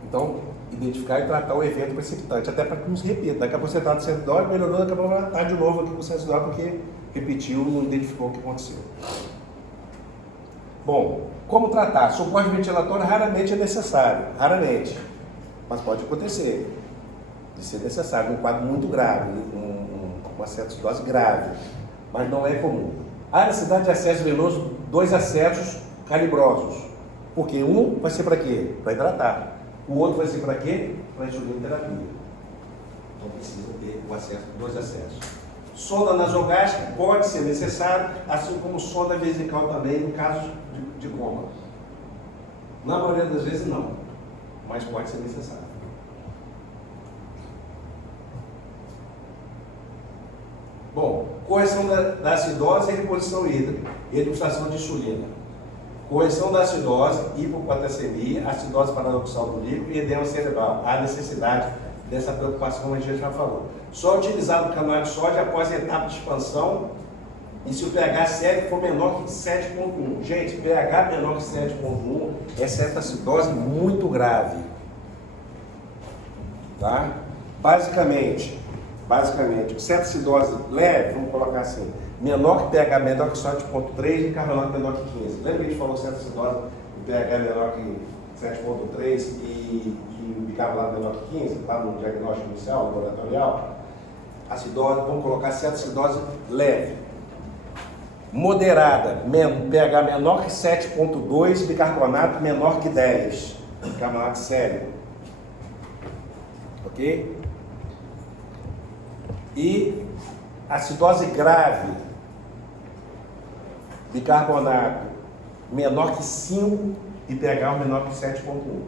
Então, identificar e tratar o evento precipitante, até para que não se repita. Daqui a pouco você está de acidose, melhorou, daqui a pouco vai estar de novo aqui com acidose, porque repetiu, não identificou o que aconteceu. Bom, como tratar? Suporte ventilatório raramente é necessário, raramente, mas pode acontecer. De ser necessário, um quadro muito grave, uma certa acidose grave, mas não é comum. A necessidade de acesso venoso, 2 acessos calibrosos, porque um vai ser para quê? Para hidratar. O outro vai ser para quê? Para insulinoterapia. Então precisa ter o acesso, 2 acessos. Sonda nasogástrica pode ser necessário, assim como sonda vesical também, no caso de coma. Na maioria das vezes não, mas pode ser necessário. Bom, correção da acidose e reposição hídrica, redução de insulina. Correção da acidose, hipopotassemia, acidose paradoxal do líquido e edema cerebral. Há necessidade dessa preocupação, como a gente já falou. Só utilizado o canoado de sódio após a etapa de expansão e se o pH sérico for menor que 7,1. Gente, pH menor que 7,1 é certa acidose muito grave. Tá? Basicamente, certa acidose leve, vamos colocar assim, menor que pH menor que 7,3 e carbonato menor que 15. Lembra que a gente falou certa acidose, o pH menor que 7,3 e o bicarbonato menor que 15, lá no diagnóstico inicial, laboratorial? Acidose, vamos colocar certa acidose leve. Moderada, pH menor que 7,2, bicarbonato menor que 10, bicarbonato sério. Ok? E acidose grave, bicarbonato menor que 5 e pH menor que 7,1.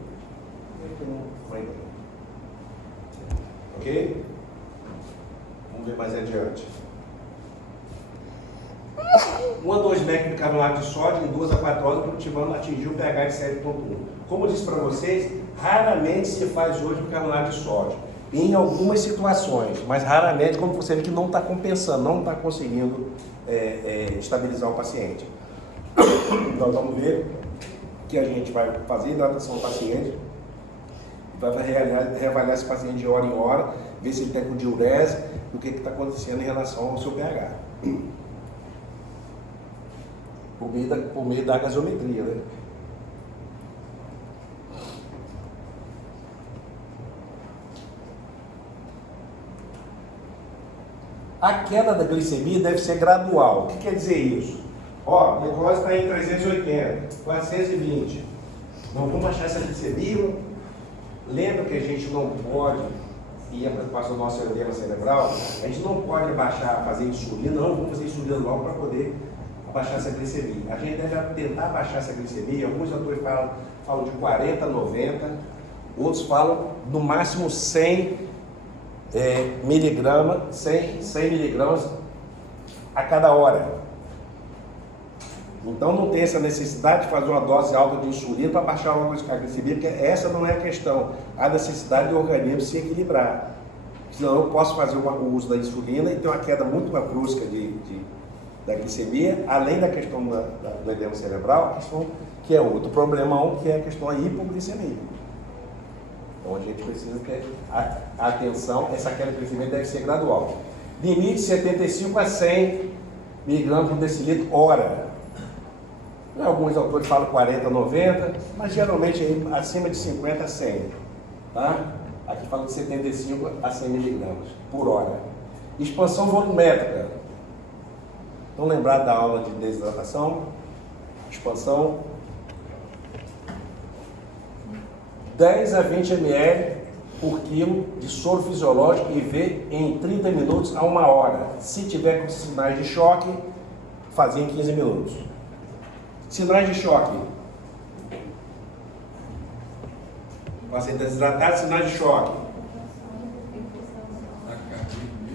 Ok? Vamos ver mais adiante. 1 a 2 mEq de bicarbonato de sódio em 2 a 4 horas cultivando atingiu o pH de 7,1. Como eu disse para vocês, raramente se faz hoje bicarbonato de sódio. Em algumas situações, mas raramente, como você vê que não está compensando, não está conseguindo estabilizar o paciente. Nós vamos ver que a gente vai fazer hidratação do paciente, vai reavaliar esse paciente de hora em hora, ver se ele tem com diurese e o que está acontecendo em relação ao seu pH. Por meio da gasometria, né? A queda da glicemia deve ser gradual. O que quer dizer isso? Ó, a glicose está em 380, 420. Não vamos baixar essa glicemia. Lembra que a gente não pode, e a preocupação do nosso edema cerebral, a gente não pode fazer insulina, não vamos fazer insulina logo para poder abaixar essa glicemia. A gente deve tentar abaixar essa glicemia. Alguns autores falam de 40 a 90, outros falam no máximo 100 miligramas, 100 miligramas a cada hora. Então não tem essa necessidade de fazer uma dose alta de insulina para baixar logo a glicemia, porque essa não é a questão. Há necessidade do organismo se equilibrar. Senão eu posso fazer o uso da insulina e ter uma queda muito mais brusca da glicemia, além da questão do edema cerebral, questão que é outro problemão, que é a questão da hipoglicemia. Então a gente precisa ter atenção, essa queda de glicemia deve ser gradual. Limite 75 a 100 miligramas por decilitro hora. Alguns autores falam 40 a 90, mas geralmente acima de 50 a 100. Tá? Aqui fala de 75 a 100 miligramas por hora. Expansão volumétrica. Estão lembrados da aula de desidratação? Expansão. 10 a 20 ml por quilo de soro fisiológico IV em 30 minutos a 1 hora. Se tiver com sinais de choque, fazer em 15 minutos. Sinais de choque. Paciente desidratado, sinais de choque.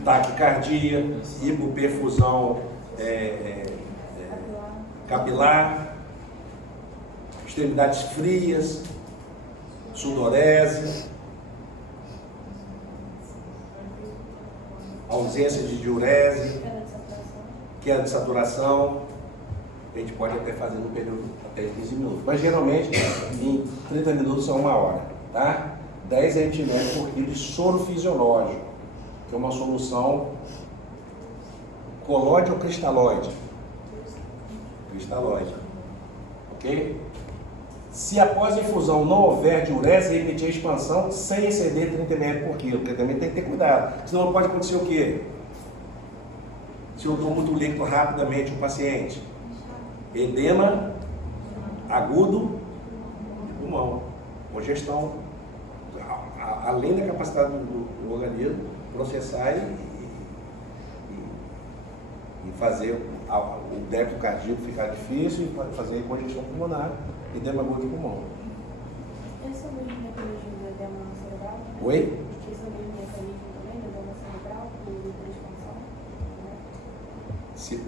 Taquicardia, hipoperfusão capilar, extremidades frias, sudorese, ausência de diurese, queda de saturação. A gente pode até fazer no período até 15 minutos, mas geralmente em 30 minutos a 1 hora, tá? 10 ml por quilo de soro fisiológico, que é uma solução colóide ou cristalóide? Cristalóide, ok? Se após a infusão não houver diurese, repetir a expansão sem exceder 30 ml por quilo, porque também tem que ter cuidado, senão pode acontecer o quê? Se eu dou muito líquido rapidamente o paciente, edema agudo de pulmão, congestão, além da capacidade do organismo processar e fazer o débito cardíaco ficar difícil e fazer congestão pulmonar, edema agudo de pulmão. Esse é o mesmo mecanismo do edema cerebral? Oi? Esse é o mesmo mecanismo também do edema cerebral, do expansão?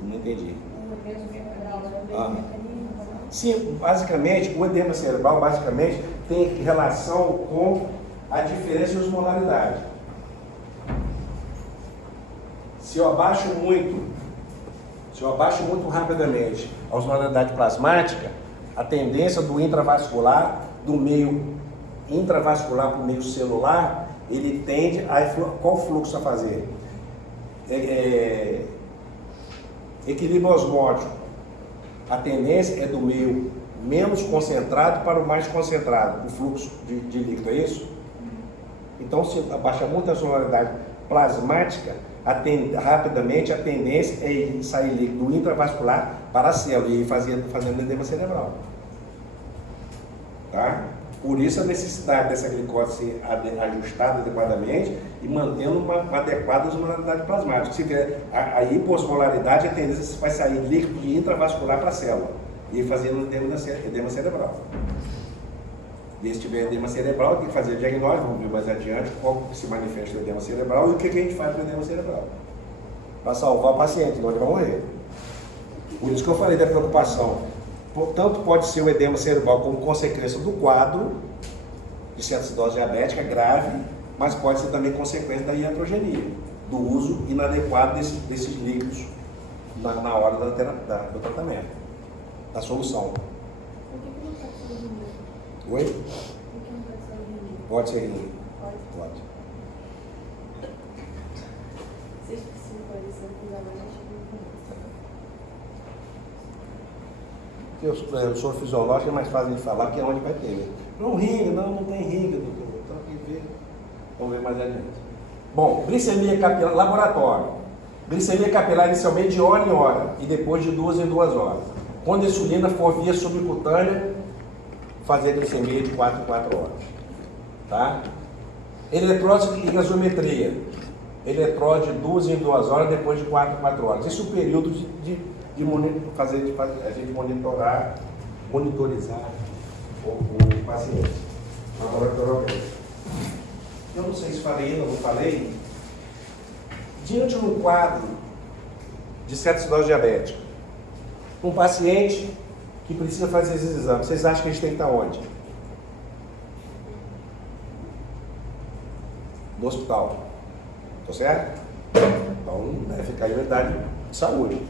Não entendi. O edema cerebral é o mesmo mecanismo também? Sim, basicamente, o edema cerebral tem relação com a diferença de osmolaridade. Se eu abaixo muito rapidamente a osmolaridade plasmática, a tendência do intravascular, do meio intravascular para o meio celular, ele tende a... Qual fluxo a fazer? Equilíbrio osmótico. A tendência é do meio menos concentrado para o mais concentrado, o fluxo de líquido, é isso? Então, se abaixar muito a osmolaridade plasmática, rapidamente a tendência é sair líquido intravascular para a célula e fazendo edema cerebral. Tá? Por isso a necessidade dessa glicose ser ajustada adequadamente e mantendo uma adequada osmolaridade plasmática. Se tiver a hiposmolaridade, a tendência vai sair líquido de intravascular para a célula e fazendo edema cerebral. E se tiver edema cerebral, tem que fazer diagnóstico, vamos ver mais adiante como se manifesta o edema cerebral e o que a gente faz com o edema cerebral. Para salvar o paciente, senão ele vai morrer. Por isso que eu falei da preocupação. Tanto pode ser o edema cerebral como consequência do quadro de cetoacidose diabética grave, mas pode ser também consequência da iatrogenia, do uso inadequado desses líquidos na hora do tratamento, da solução. Por que não pode ser rim? Oi? Por que não pode ser rim? Pode ser rim. Pode. Pode. Vocês precisam fazer isso com Eu sou fisiológico, é mais fácil de falar que é onde vai ter. Não ringue, não tem ringue, doutor. Então, tem que ver. Vamos ver mais adiante. Bom, glicemia capilar, laboratório. Glicemia capilar inicialmente de hora em hora e depois de 2 em 2 horas. Quando a insulina for via subcutânea, fazer glicemia de 4 em 4 horas. Tá? Eletrólise e gasometria. Eletrólise de 2 em 2 horas depois de 4 em 4 horas. Esse é o período a gente monitorizar o paciente. Eu não sei se falei ainda ou não falei. Diante de um quadro de cetoacidose diabética, um paciente que precisa fazer esses exames, vocês acham que a gente tem que estar onde? No hospital. Tá certo? Então deve ficar em unidade de saúde.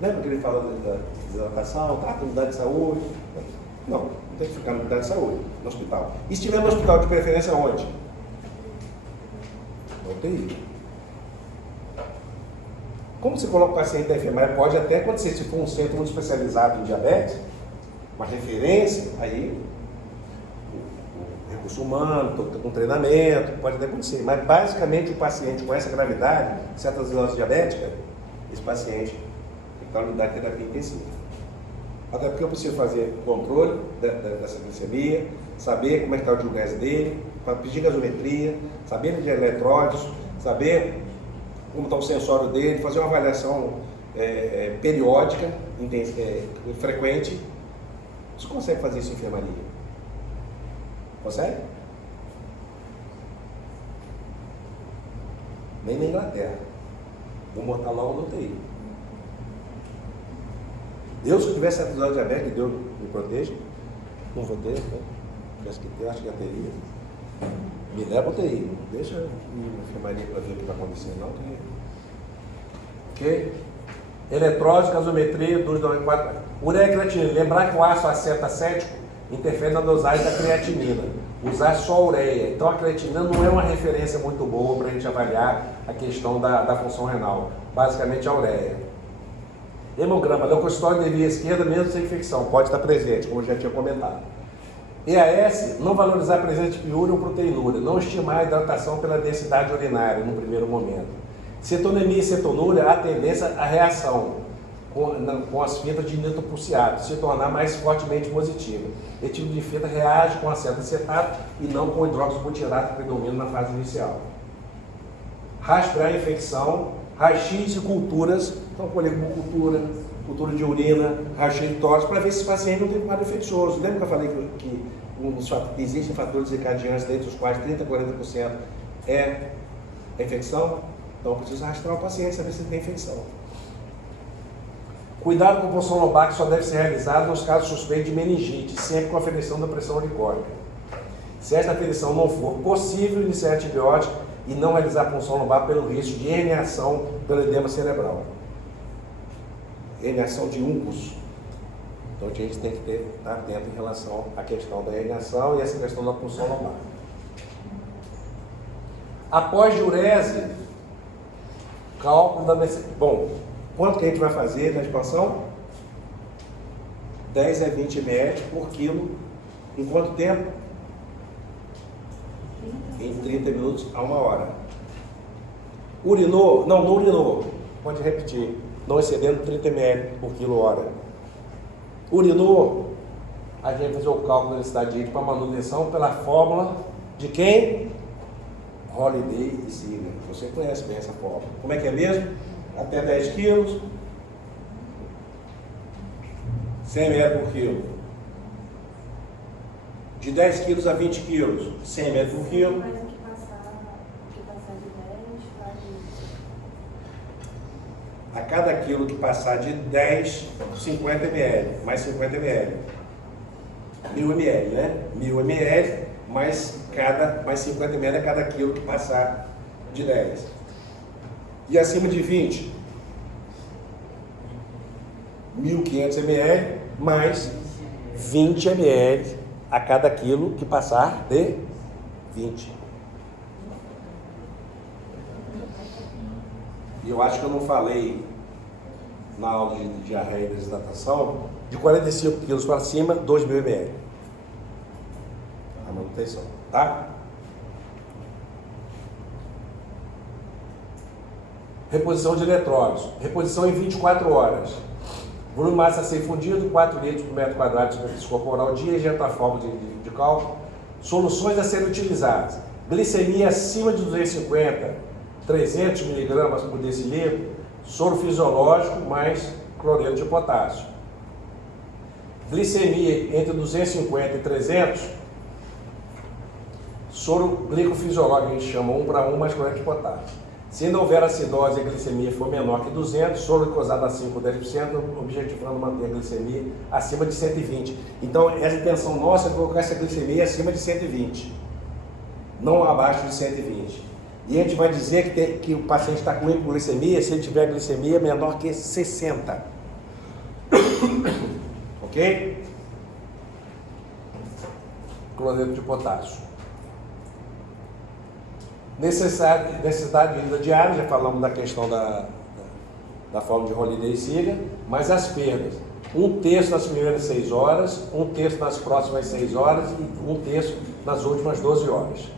Lembra que ele fala da hidratação, trata a unidade de saúde? Não tem que ficar na unidade de saúde, no hospital. E se estiver no hospital, de preferência onde? Na UTI. Como você coloca o paciente da enfermaria? Pode até acontecer, se for um centro muito especializado em diabetes, uma referência, aí o recurso humano, com treinamento, pode até acontecer. Mas basicamente o paciente com essa gravidade, cetoacidose diabética, esse paciente tem que estar na unidade de terapia intensiva. Até porque eu preciso fazer controle dessa glicemia, saber como é que está o diurese dele, para pedir gasometria, saber de eletrólitos, saber como está o sensório dele, fazer uma avaliação periódica, frequente. Você consegue fazer isso em enfermaria? Consegue? Nem na Inglaterra. Vamos botar logo no UTI. Deus, se eu tivesse cetoacidose diabética, Deus me proteja. Não vou ter, né? Acho que eu acho que já teria. Me leva ao UTI. Deixa eu ir na enfermaria para ver o que vai acontecer, não. Ok? Eletrólise, gasometria, 2, 2, 4. Ureia e creatinina. Lembrar que o ácido acético interfere na dosagem da creatinina. Usar só a ureia. Então a creatinina não é uma referência muito boa para a gente avaliar a questão da função renal. Basicamente a ureia. Hemograma, leucocitóide de via esquerda, mesmo sem infecção, pode estar presente, como eu já tinha comentado. EAS, não valorizar a presença de piúria ou proteinúria, não estimar a hidratação pela densidade urinária no primeiro momento. Cetonemia e cetonúria, há tendência à reação com as fitas de nitroprusiato, se tornar mais fortemente positiva. Esse tipo de fita reage com acetato e não com o hidróxido butirato que predomina na fase inicial. Rastrear a infecção, raio-x e culturas, então colher cultura de urina, raio-x de tórax, para ver se esse paciente não tem quadro infeccioso. Lembra que eu falei que existem fatores desencadeantes, dentre os quais 30% a 40% é a infecção? Então precisa rastrear o paciente, saber se ele tem infecção. Cuidado com a punção lombar, que só deve ser realizado nos casos suspeitos de meningite, sempre com aferição da pressão uricórica. Se esta aferição não for possível, iniciar antibiótico e não realizar a punção lombar pelo risco de herniação pelo edema cerebral. Herniação de uncus. Então a gente tem que estar atento em relação à questão da herniação e essa questão da punção lombar. Após diurese, cálculo da necessidade. Bom, quanto que a gente vai fazer na expansão? 10 a 20 ml por quilo. Em quanto tempo? Em 30 minutos a 1 hora. Urinou? Não urinou. Pode repetir. Não excedendo 30 ml por quilo hora. Urinou? a gente vai fazer o cálculo da necessidade hídrica para manutenção pela fórmula de quem? Holiday e Ziegler. Você conhece bem essa fórmula. Como é que é mesmo? Até 10 quilos, 100 ml por quilo. De 10 quilos a 20 quilos, 100 ml por quilo. Mas o que passar de 10 faz isso. A cada quilo que passar de 10, 50 ml, mais 50 ml. 1000 ml, né? 1000 ml mais 50 ml a cada quilo que passar de 10. E acima de 20, 1500 ml mais 20 ml a cada quilo que passar de 20. E eu acho que eu não falei na aula de diarreia e desidratação, de 45 quilos para cima, 2.000 ml. A manutenção, tá? Reposição de eletrólitos. Reposição em 24 horas. Volume massa a ser fundido, 4 litros por metro quadrado de superfície corporal dia, injeta a forma de cálculo. Soluções a serem utilizadas. Glicemia acima de 250, 300 miligramas por decilitro, soro fisiológico mais cloreto de potássio. Glicemia entre 250 e 300, soro glicofisiológico, a gente chama 1 para 1 mais cloreto de potássio. Se ainda houver acidose e a glicemia for menor que 200, soro glicosado a 5 ou 10%, objetivando manter a glicemia acima de 120. Então, essa intenção nossa é colocar essa glicemia acima de 120, não abaixo de 120. E a gente vai dizer que o paciente está com hipoglicemia se ele tiver glicemia menor que 60. Ok? Cloreto de potássio. Necessidade de vida diária, já falamos da questão da forma de Holiday e Ziegler, mas as perdas. 1/3 nas primeiras 6 horas, 1/3 nas próximas 6 horas e 1/3 nas últimas 12 horas.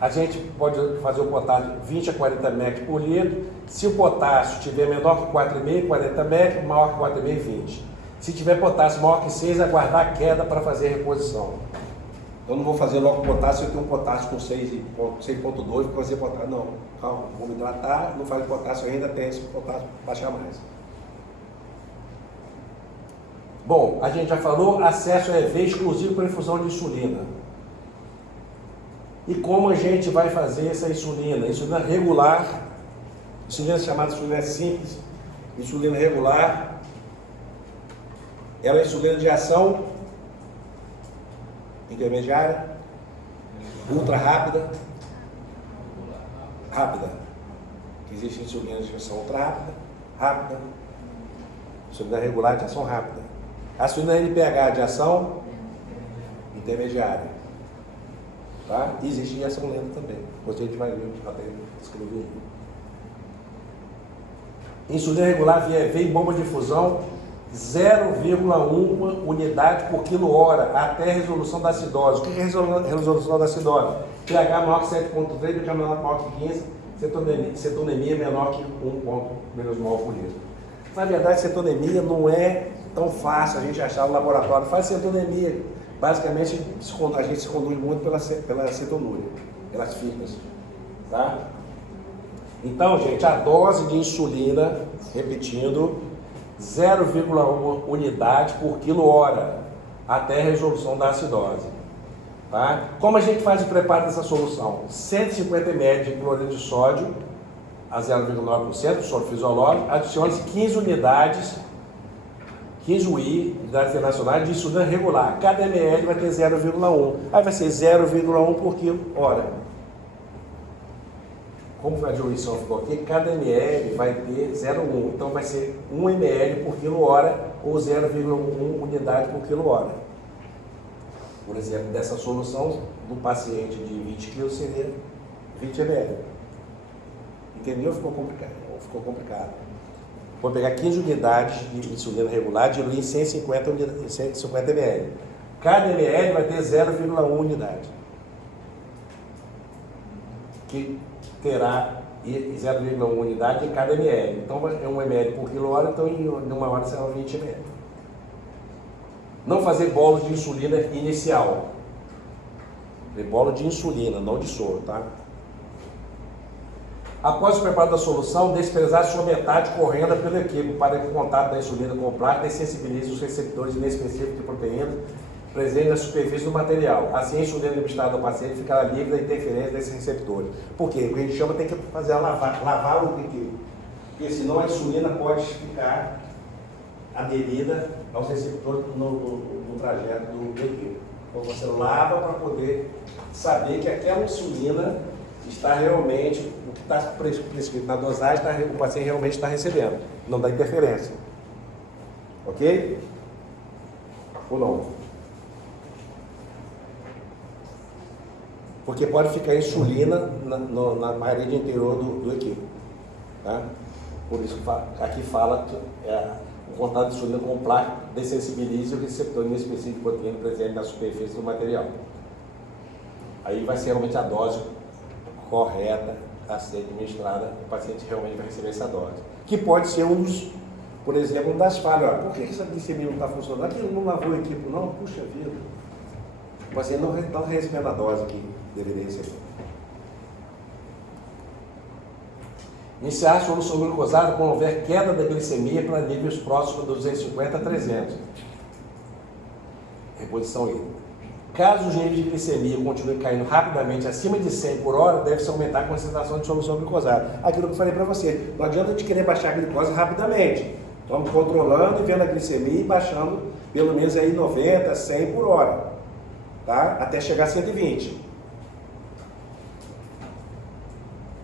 A gente pode fazer o potássio 20 a 40 mEq por litro. Se o potássio tiver menor que 4,5, 40 mEq, maior que 4,5, 20. Se tiver potássio maior que 6, aguardar a queda para fazer a reposição. Eu não vou fazer logo potássio, eu tenho um potássio com 6,2, vou fazer potássio. Não, calma, vou me hidratar, não faz potássio ainda, tem esse potássio baixar mais. Bom, a gente já falou, acesso a EV exclusivo para infusão de insulina. E como a gente vai fazer essa insulina? Insulina regular, insulina chamada insulina simples, insulina regular, ela é insulina de ação intermediária, ultra rápida, existe insulina de ação ultra rápida, insulina regular de ação rápida. A insulina NPH de ação intermediária, tá? E existe de ação lenta também. Depois a gente vai ver, até escrever. Insulina regular via EV e bomba de infusão, 0,1 unidade por quilo-hora até a resolução da acidose. O que é a resolução da acidose? pH maior que 7,3, pH maior que 15, cetonemia menor que 1 millimol por litro. Na verdade, cetonemia não é tão fácil a gente achar no laboratório. Faz cetonemia. Basicamente, a gente se conduz muito pela cetonúria, pelas fibras. Tá? Então, gente, a dose de insulina, repetindo, 0,1 unidade por quilo-hora até a resolução da acidose. Tá? Como a gente faz o preparo dessa solução? 150 ml de cloreto de sódio a 0,9%, soro fisiológico, adicione-se 15 unidades, 15 UI, unidades internacionais de insulina regular. Cada ml vai ter 0,1. Aí vai ser 0,1 por quilo-hora. Como a diluição ficou aqui, cada ml vai ter 0,1. Então vai ser 1 ml por quilo-hora ou 0,1 unidade por quilo-hora. Por exemplo, dessa solução, do paciente de 20 kg seria 20 ml. Entendeu? Ficou complicado. Vou pegar 15 unidades de insulina regular, diluir em 150 ml. Cada ml vai ter 0,1 unidade. Que terá 0,1 unidade em cada ml. Então é 1 ml por quilo-hora, então em uma hora será 20 ml. Não fazer bolo de insulina inicial. Bolo de insulina, não de soro, tá? Após o preparo da solução, desprezar sua metade correndo pelo equipo para que o contato da insulina com o plástico dessensibilize os receptores inespecíficos de proteínas presentes na superfície do material. Assim, a insulina administrada ao paciente ficará livre da interferência desses receptores. Por quê? Porque a gente chama tem que fazer a lavar o equipo. Porque senão a insulina pode ficar aderida aos receptores no trajeto do equipo. Então você lava para poder saber que aquela insulina está realmente, o que está prescrito na dosagem, o paciente realmente está recebendo, não dá interferência. Ok? Ou não? Porque pode ficar insulina na parede interior do equipo. Tá? Por isso aqui fala que o contato de insulina com o plástico dessensibiliza o receptor inespecífico de proteína presente na superfície do material. Aí vai ser realmente a dose correta a ser administrada, o paciente realmente vai receber essa dose. Que pode ser por exemplo, uma das falhas. Por que essa glicemia não está funcionando? Aquilo não lavou o equipo, não? Puxa vida. O paciente não está recebendo a dose que deveria receber. Iniciar a solução glucosada quando houver queda da glicemia para níveis próximos dos 250 a 300. Reposição hídrica. Caso os níveis de glicemia continuem caindo rapidamente acima de 100 por hora, deve-se aumentar a concentração de solução glucosada. Aquilo que eu falei para você, não adianta a gente querer baixar a glicose rapidamente. Estamos controlando e vendo a glicemia e baixando pelo menos aí 90, 100 por hora, tá? Até chegar a 120.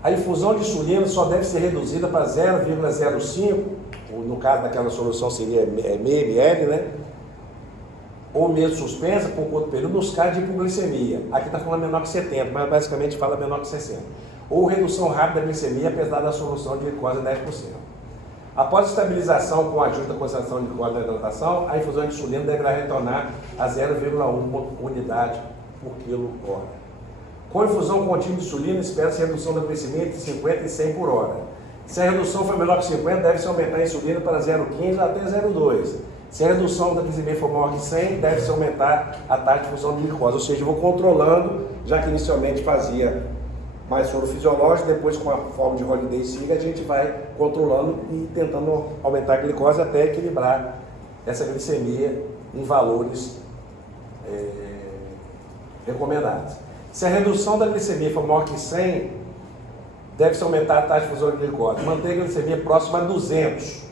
A infusão de insulina só deve ser reduzida para 0,05, ou no caso daquela solução seria meio ml, né? Ou mesmo suspensa por curto período nos casos de hipoglicemia. Aqui está falando menor que 70, mas basicamente fala menor que 60. Ou redução rápida da glicemia, apesar da solução de glicose 10%. Após a estabilização com a ajuda da concentração de glicose na hidratação, a infusão de insulina deverá retornar a 0,1 unidade por quilo hora. Com a infusão contínua de insulina, espera-se redução da glicemia entre 50 e 100 por hora. Se a redução for menor que 50, deve-se aumentar a insulina para 0,15 até 0,2. Se a redução da glicemia for maior que 100, deve-se aumentar a taxa de infusão de glicose. Ou seja, eu vou controlando, já que inicialmente fazia mais soro fisiológico, depois com a forma de Holiday Siga, a gente vai controlando e tentando aumentar a glicose até equilibrar essa glicemia em valores recomendados. Se a redução da glicemia for maior que 100, deve-se aumentar a taxa de fusão de glicose. Manter a glicemia próxima a 200.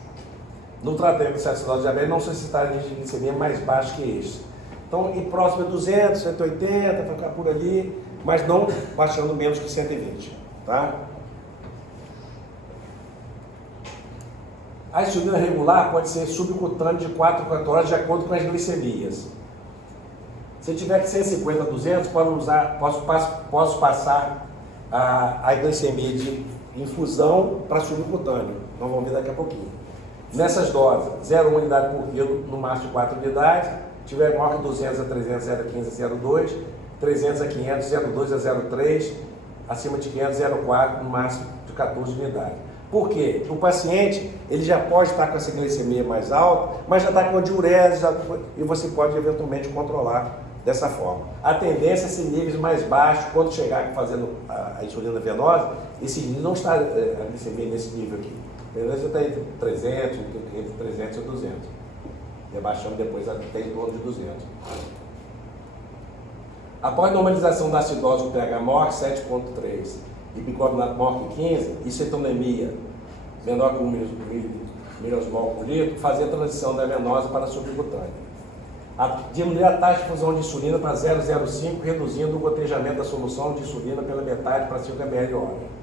No tratamento de acidose diabética, não solicitar nível de glicemia mais baixo que este. Então, ir próximo a 200, 180, ficar por ali, mas não baixando menos que 120. Tá? A insulina regular pode ser subcutânea de 4 a 4 horas, de acordo com as glicemias. Se tiver que 150 a 200, posso passar a glicemia de infusão para subcutâneo. Nós vamos ver daqui a pouquinho. Nessas doses, 0,1 unidade por quilo, no máximo de 4 unidades. Se tiver maior que 200 a 300, 0,15 a 0,2. 300 a 500, 0,2 a 0,3. Acima de 500, 0,4, no máximo de 14 unidades. Por quê? O paciente, ele já pode estar com essa glicemia mais alta, mas já está com a diurese, e você pode eventualmente controlar dessa forma. A tendência é ser níveis mais baixos, quando chegar fazendo a insulina venosa, esse não está a glicemia nesse nível aqui. A tendência está entre 300 e 200. E abaixando depois até em torno de 200. Após normalização da acidose com pH maior que 7,3 e bicarbonato maior que 15 e cetonemia menor que 1 miliosmol por litro, fazer a transição da venosa para a subcutânea. Diminuir a taxa de fusão de insulina para 0,05, reduzindo o gotejamento da solução de insulina pela metade para 5 ml hora.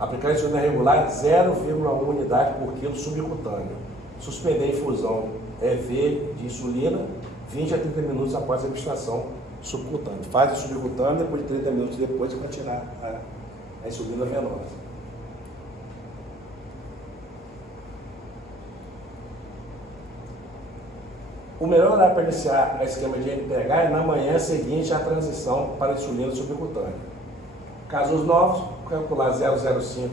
Aplicar a insulina regular 0,1 unidade por quilo subcutâneo. Suspender a infusão EV de insulina 20 a 30 minutos após a administração subcutânea. Faz o subcutâneo, depois de 30 minutos depois para tirar a insulina venosa. O melhor horário para iniciar o esquema de NPH é na manhã seguinte à transição para a insulina subcutânea. Casos novos, calcular 0,05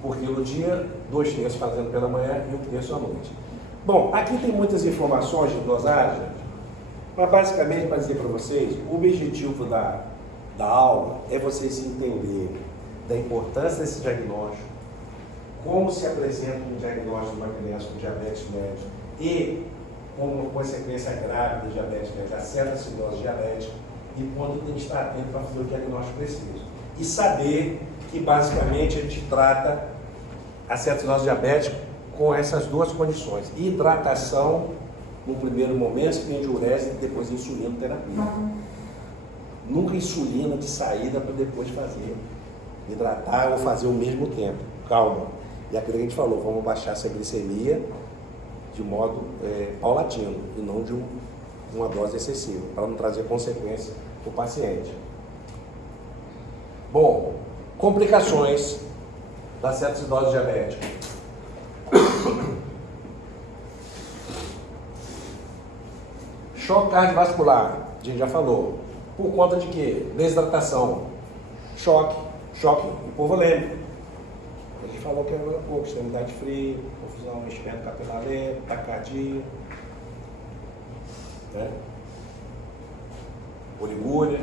por quilo dia, 2 terços fazendo pela manhã e 1 terço à noite. Bom, aqui tem muitas informações de dosagem, mas basicamente, para dizer para vocês, o objetivo da aula é vocês entenderem da importância desse diagnóstico, como se apresenta um diagnóstico de uma criança com diabetes médio e, como consequência grave de diabetes médio, a certa acidose diabética, e quando tem que estar atento para fazer o diagnóstico preciso. E saber que, basicamente, a gente trata a acidose diabética com essas duas condições: hidratação, no primeiro momento, tem diurese e depois insulinoterapia. Nunca insulina de saída para depois fazer. Hidratar ou fazer ao mesmo tempo. Calma. E aquilo que a gente falou, vamos baixar essa glicemia de modo paulatino e não de uma dose excessiva, para não trazer consequência para o paciente. Bom, complicações da cetoacidose diabética. Choque cardiovascular, a gente já falou. Por conta de quê? Desidratação. Choque hipovolêmico. A gente falou que era um pouco, extremidade fria, confusão, enchimento capilar lento, taquicardia, né? Oligúria.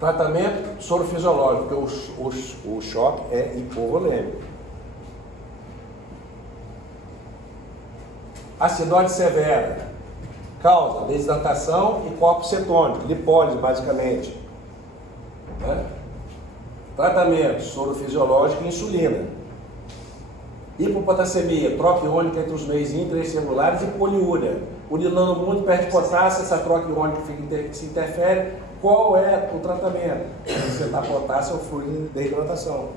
Tratamento sorofisiológico, porque o choque é hipovolêmico. Acidose severa, causa desidratação e copo cetônico, lipólise basicamente. Né? Tratamento sorofisiológico e insulina. Hipopotassemia, troca iônica entre os meios intracelulares e poliúria. Urinando muito, perde potássio, essa troca iônica se interfere. Qual é o tratamento? Acrescentar potássio ao fluido de hidratação.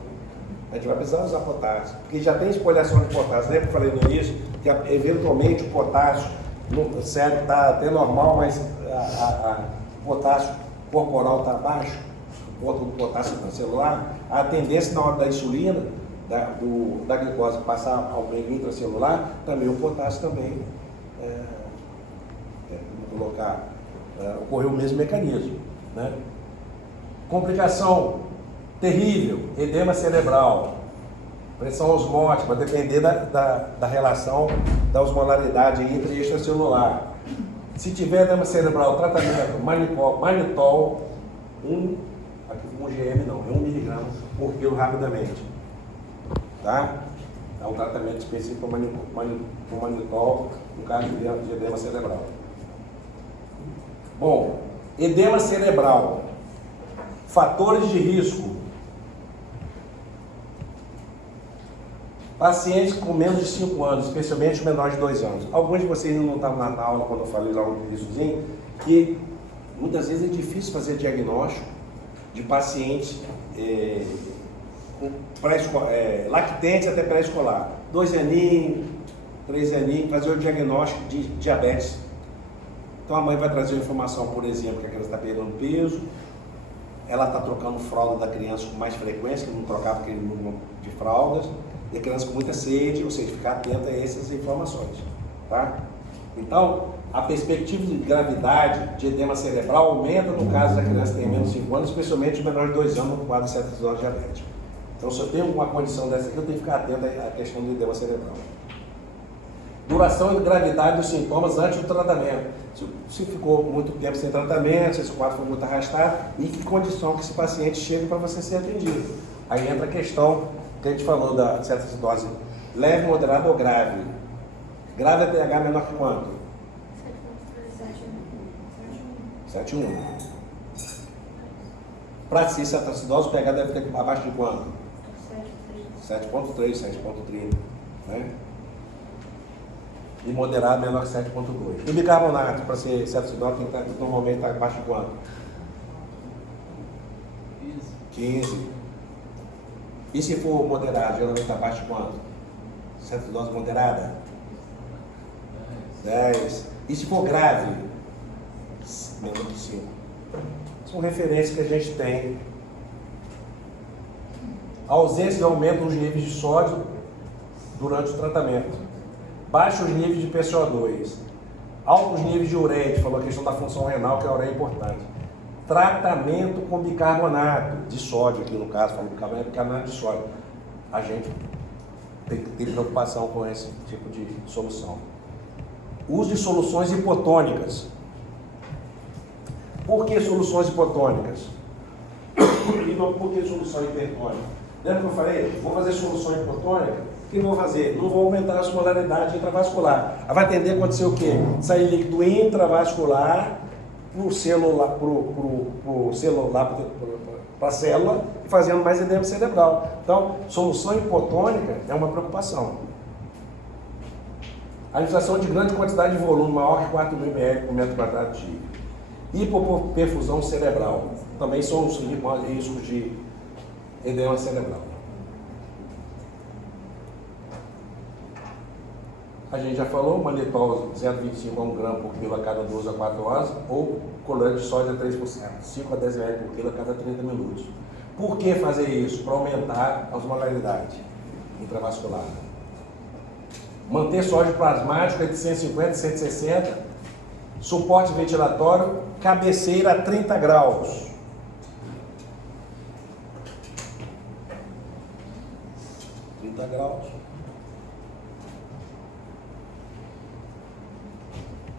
A gente vai precisar usar potássio, porque já tem espoliação de potássio. Lembra que eu falei no início que eventualmente o potássio no cérebro está até normal, mas o potássio corporal está baixo, o ponto do potássio celular. A tendência na hora da insulina, da glicose passar ao meio intracelular, também o potássio também ocorreu o mesmo mecanismo. Né? Complicação terrível, edema cerebral, pressão osmótica, vai depender da relação da osmolaridade entre e extracelular. Se tiver edema cerebral, tratamento manitol, aqui com GM não, é 1 mg por quilo rapidamente. Tá? É um tratamento específico com manitol no caso de edema cerebral. Bom, edema cerebral, fatores de risco. Pacientes com menos de 5 anos, especialmente menores de 2 anos. Alguns de vocês não estavam na aula quando eu falei lá no iníciozinho, que muitas vezes é difícil fazer diagnóstico de pacientes lactentes até pré-escolar. 2 aninhos, 3 aninhos, fazer o diagnóstico de diabetes. Então a mãe vai trazer informação, por exemplo, que a criança está perdendo peso, ela está trocando fralda da criança com mais frequência, que não trocava aquele número de fraldas, e a criança com muita sede, ou seja, ficar atenta a essas informações. Tá? Então, a perspectiva de gravidade de edema cerebral aumenta no caso da criança que tem menos de 5 anos, especialmente menor de 2 anos no quadro de cetoacidose diabética. Então, se eu tenho uma condição dessa aqui, eu tenho que ficar atento à questão do edema cerebral. Duração e gravidade dos sintomas antes do tratamento. Se ficou muito tempo sem tratamento, se esse quadro foi muito arrastado, e que condição que esse paciente chega para você ser atendido. Aí entra a questão que a gente falou da cetoacidose leve, moderada ou grave. Grave é pH menor que quanto? 7,1. Para ser cetoacidose, o pH deve ter abaixo de quanto? 7,3, 7,30. Né? E moderado menor que 7,2. E bicarbonato, para ser cetoacidose, normalmente está abaixo de quanto? 15. E se for moderado, geralmente está abaixo de quanto? Cetoacidose moderada? 10. E se for grave? Menor que 5. São referências que a gente tem. A ausência e aumento nos níveis de sódio durante o tratamento. Baixos níveis de PCO2. Altos níveis de ureia, a gente falou a questão da função renal, que a ureia é importante. Tratamento com bicarbonato de sódio, aqui no caso, falando bicarbonato de sódio. A gente tem que ter preocupação com esse tipo de solução. Uso de soluções hipotônicas. Por que soluções hipotônicas? E não por que solução hipertônica? Lembra que eu falei? Vou fazer solução hipotônica? O que eu vou fazer? Não vou aumentar a osmolaridade intravascular. Vai tender a acontecer o quê? Sair líquido intravascular para a célula, fazendo mais edema cerebral. Então, solução hipotônica é uma preocupação. A infiltração de grande quantidade de volume, maior que 4.000 ml por metro quadrado de hipoperfusão cerebral. Também são os riscos de edema cerebral. A gente já falou, manitol 0,25 a 1 grama por quilo a cada 12 a 4 horas, ou colorante de sódio a 3%, 5 a 10 ml por quilo a cada 30 minutos. Por que fazer isso? Para aumentar a osmolaridade intravascular. Manter sódio plasmático entre 150 e 160, suporte ventilatório, cabeceira a 30 graus.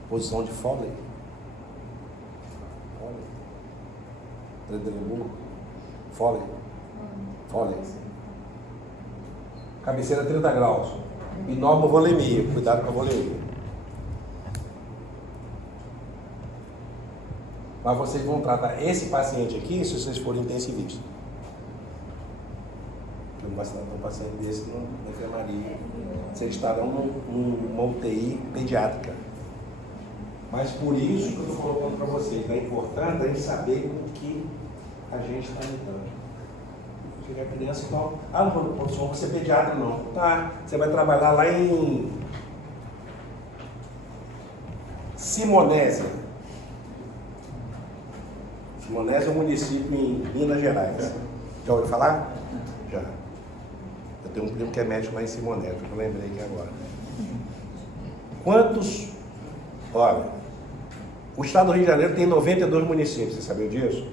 Posição de Foley. Foley. Cabeceira 30 graus. E norma volemia. Cuidado com a volemia. Mas vocês vão tratar esse paciente aqui se vocês forem intensivistas. Não vai tratar um paciente desse na enfermaria. Vocês estarão numa UTI pediátrica. Mas por isso que eu estou colocando para vocês, é importante a gente saber com o que a gente está lidando. Chega a criança e fala, não vou ser pediatra não. Tá, você vai trabalhar lá em Simonésia. Simonésia é um município em Minas Gerais. Já ouviu falar? Já. Eu tenho um primo que é médico lá em Simonésia, que eu lembrei aqui agora. Olha, o estado do Rio de Janeiro tem 92 municípios, você sabia disso?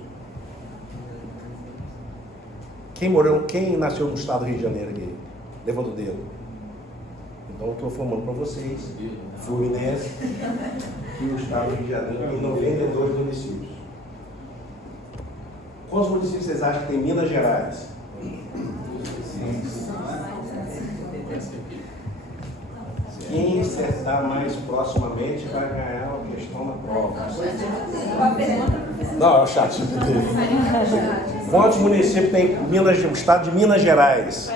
Quem nasceu no estado do Rio de Janeiro aqui? Levanta o dedo. Então eu estou formando para vocês, Fluminense, que o estado do Rio de Janeiro tem 92 municípios. Quantos municípios vocês acham que tem em Minas Gerais? Quem acertar mais proximamente vai ganhar uma questão na prova. Não, é o chat. Quantos municípios tem o estado de Minas Gerais?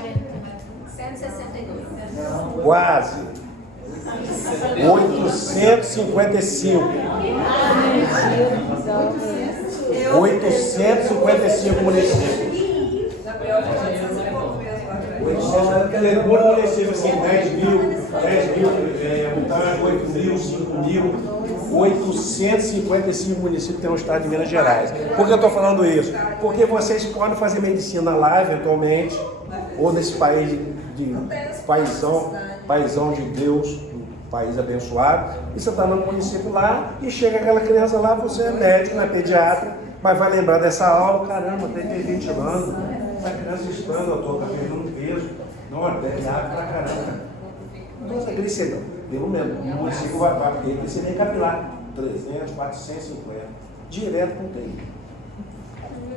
162. Quase. 855. 855 municípios. 800 municípios assim, 10 mil, habitantes, 8 mil, 5 mil, 855 municípios tem no estado de Minas Gerais. Por que eu estou falando isso? Porque vocês podem fazer medicina lá, eventualmente, ou nesse país paizão de Deus, um país abençoado, e você está no município lá, e chega aquela criança lá, você é médico, não é pediatra, mas vai lembrar dessa aula, caramba, tem 20 anos, essa criança estando, eu estou perdendo peso, não, deve água pra caramba. Nossa, glicemia, pelo menos, o município vai ter glicemia capilar, 300, 450, direto com TI.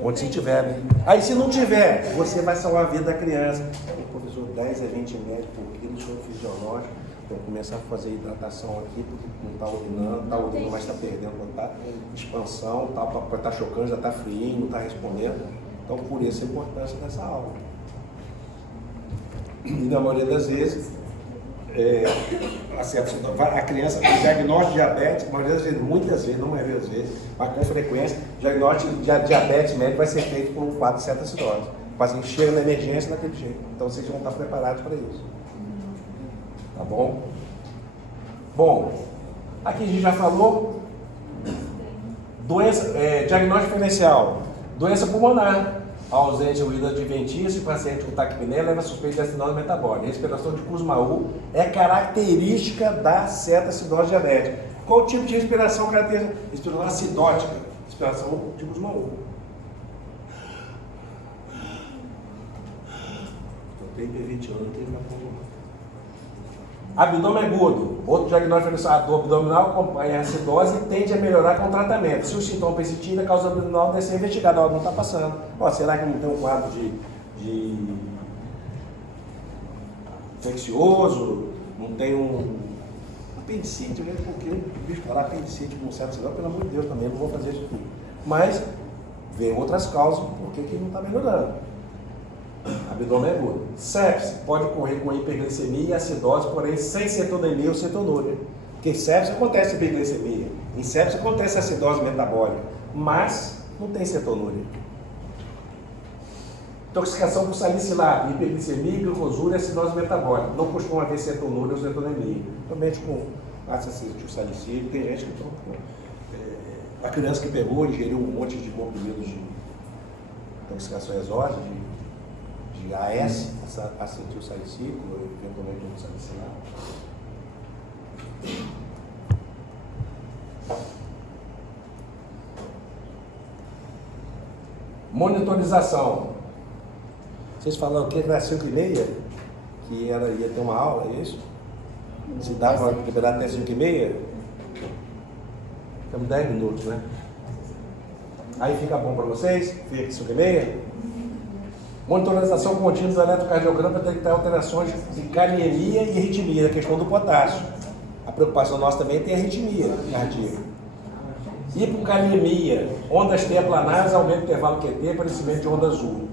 Onde se tiver, né? Aí se não tiver, você vai salvar a vida da criança. O professor, 10 a 20 ml por quilo, soro fisiológico. Então começar a fazer hidratação aqui, porque não está urinando, mas está perdendo quando está expansão, está chocando, já está frio, não está respondendo. Então por isso a importância dessa aula. E na maioria das vezes, a criança, o diagnóstico de diabetes, muitas vezes, não maioria das vezes, mas com frequência, o diagnóstico de diabetes médico vai ser feito por um quadro de cetoacidose. O paciente chega na emergência daquele jeito. Então vocês vão estar preparados para isso. Tá bom? Bom, aqui a gente já falou diagnóstico diferencial, doença pulmonar. Ausente ruído adventício, paciente com taquipneia leva a suspeita de acidose metabólica. Respiração de Kussmaul é característica da cetoacidose diabética. Qual tipo de respiração caracteriza? Respiração acidótica, respiração de Kussmaul. Eu tenho 20 anos, eu tenho que acompanhar. Abdômen agudo. Outro diagnóstico é a dor abdominal acompanha a acidose e tende a melhorar com o tratamento. Se o sintoma persistir, a causa abdominal deve ser investigada. Não está passando. Ó, será que não tem um quadro de infeccioso? Não tem um apendicite? Porque o bicho falar apendicite com um certo sinal, pelo amor de Deus, também não vou fazer isso tudo. Mas vem outras causas por que não está melhorando. Abdômen agudo. Sepse pode ocorrer com hiperglicemia e acidose, porém sem cetonemia ou cetonúria. Porque em sepse acontece hiperglicemia, em sepse acontece acidose metabólica, mas não tem cetonúria. Intoxicação por salicilato, hiperglicemia, glicosúria e acidose metabólica. Não costuma haver cetonúria ou cetonemia. Somente com ácido salicílico, tem gente que a criança que pegou, ingeriu um monte de comprimidos de intoxicação exógena, de AS, acetil salicílico, eventualmente um salicilato. Monitorização. Vocês falaram que era 5h30? Que ia ter uma aula, é isso? Se dá para liberar até 5h30? Temos 10 minutos, né? Aí fica bom para vocês? Fica 5h30? Monitorização contínua do eletrocardiograma para detectar alterações de kaliemia e arritmia, a questão do potássio. A preocupação nossa também tem arritmia cardíaca. Hipokaliemia, ondas T aplanadas, aumento do intervalo QT, aparecimento de onda azul.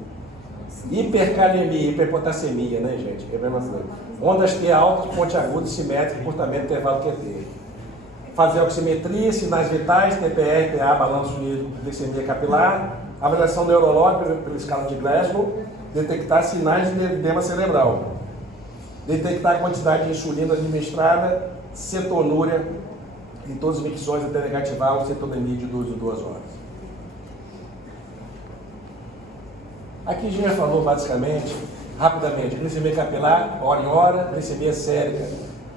Hiperkaliemia, hiperpotassemia, né, gente? É a mesma coisa. Ondas T altas, ponte aguda e simétrica, encurtamento do intervalo QT. Fazer oximetria, sinais vitais, TPR, PA, balanço unido, glicemia capilar. Avaliação neurológica pela escala de Glasgow. Detectar sinais de edema cerebral. Detectar a quantidade de insulina administrada, cetonúria em todas as micções até negativar o cetonemia de 2 horas. Aqui a gente já falou basicamente, rapidamente, glicemia capilar, hora em hora, glicemia sérica,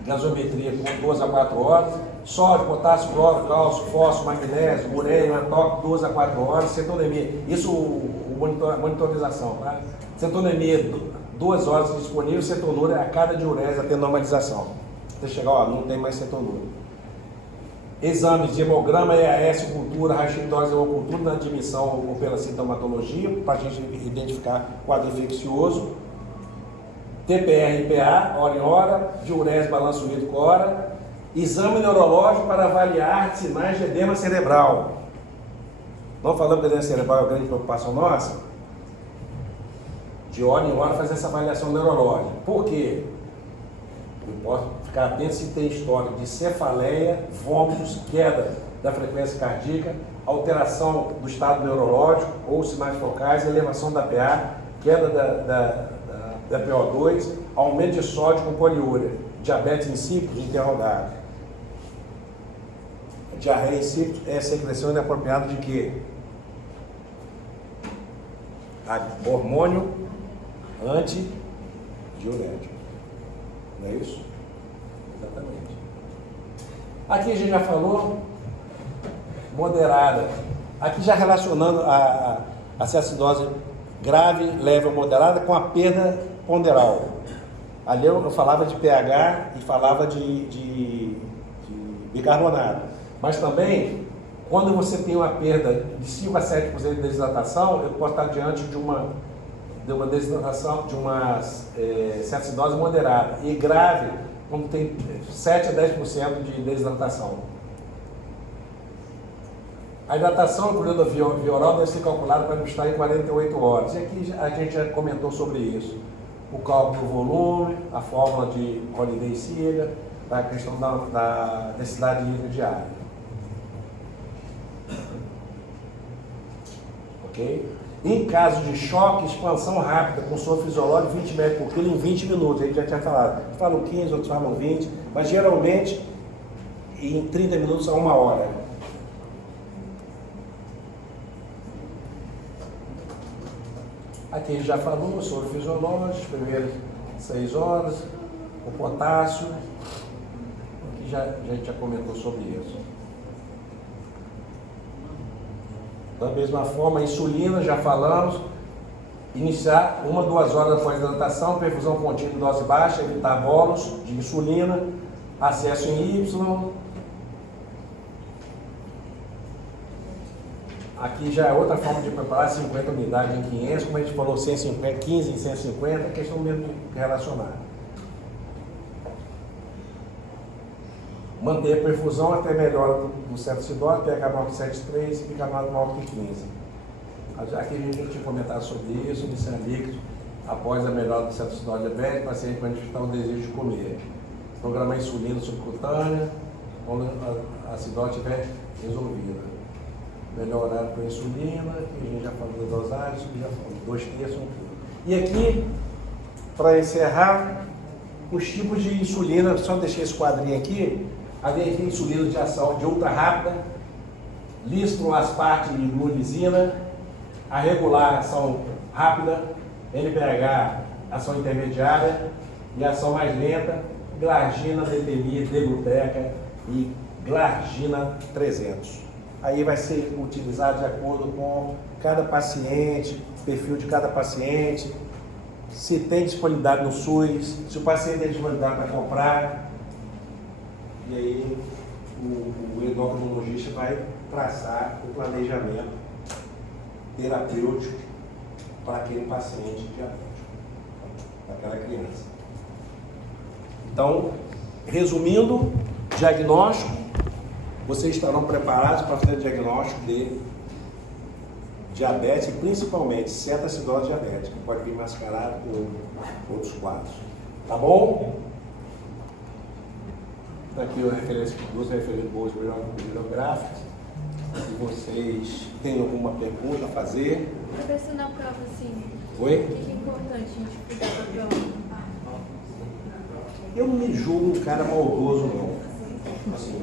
gasometria com 2 a 4 horas, sódio, potássio, cloro, cálcio, fósforo, magnésio, ureia, antóxico, 2 a 4 horas, cetonemia. Isso monitorização, tá? Cetonemia, 2 horas disponível, cetonúria a cada diurese até normalização. Até chegar, ó, não tem mais cetonúria. Exames de hemograma, EAS, cultura, raio-x, hemocultura na admissão ou pela sintomatologia, para a gente identificar quadro infeccioso. TPR e PA, hora em hora, diurese, balanço hídrico, hora. Exame neurológico para avaliar sinais de edema cerebral. Não falamos que edema cerebral é uma grande preocupação nossa? De hora em hora fazer essa avaliação neurológica. Por quê? Eu posso ficar atento se tem história de cefaleia, vômitos, queda da frequência cardíaca, alteração do estado neurológico ou sinais focais, elevação da PA, queda da PO2, aumento de sódio com poliúria, diabetes insípido interrogado. Diarreia insípida é secreção inapropriada de quê? Hormônio antidiurético. Não é isso? Exatamente. Aqui a gente já falou moderada. Aqui já relacionando a acidose grave, leve ou moderada com a perda ponderal. Ali eu falava de pH e falava de bicarbonato. Mas também, quando você tem uma perda de 5 a 7% de desidratação, eu posso estar diante de uma desidratação, de uma acidose moderada. E grave, quando tem 7 a 10% de desidratação. A hidratação, incluindo a via oral, deve ser calculada para estar em 48 horas. E aqui a gente já comentou sobre isso. O cálculo do volume, a fórmula de Holiday-Siga, a questão da densidade hídrica diária. Ok? Em caso de choque, expansão rápida, com soro fisiológico 20 metros por quilo em 20 minutos. A gente já tinha falado. Uns falam 15, outros falam 20, mas geralmente em 30 minutos a 1 hora. Aqui a gente já falou, soro fisiológico, primeiras 6 horas, o potássio, aqui a gente já comentou sobre isso. Da mesma forma, a insulina, já falamos, Iniciar 1 a 2 horas após a hidratação, perfusão contínua em dose baixa, evitar bolos de insulina, acesso em Y. Aqui já é outra forma de preparar 50 unidades em 500, como a gente falou, 150, 15 em 150, questão mesmo de relacionar. Manter a perfusão até melhora do cetoacidose, pH maior que 7,3 e bicarbonato maior que 15. Aqui a gente já tinha comentado sobre isso, iniciar líquido após a melhora do cetoacidose diabética, o paciente manifestar o desejo de comer. Programar insulina subcutânea, quando a acidose estiver resolvida. Melhorar com a insulina, que a gente já falou da dosagem, isso já falou, 2/3, 1 kg. E aqui, para encerrar, os tipos de insulina, só deixei esse quadrinho aqui, a gente tem insulina de ação de ultra rápida, listron, aspartame e glulisina, a regular, ação rápida, NPH, ação intermediária, e ação mais lenta, glargina, detemir, degluteca e glargina 300. Aí vai ser utilizado de acordo com cada paciente, perfil de cada paciente, se tem disponibilidade no SUS, se o paciente tem disponibilidade para comprar. E aí o endocrinologista vai traçar o planejamento terapêutico para aquele paciente diabético, para aquela criança. Então, resumindo, diagnóstico, vocês estarão preparados para fazer o diagnóstico de diabetes, principalmente cetoacidose diabética, que pode vir mascarado com outros quadros. Tá bom? Aqui duas referências boas bibliográficas. Se vocês têm alguma pergunta a fazer. Professor, na prova, assim, Oi? o que é importante a gente cuidar da prova? Eu não me julgo um cara maldoso, não. Assim,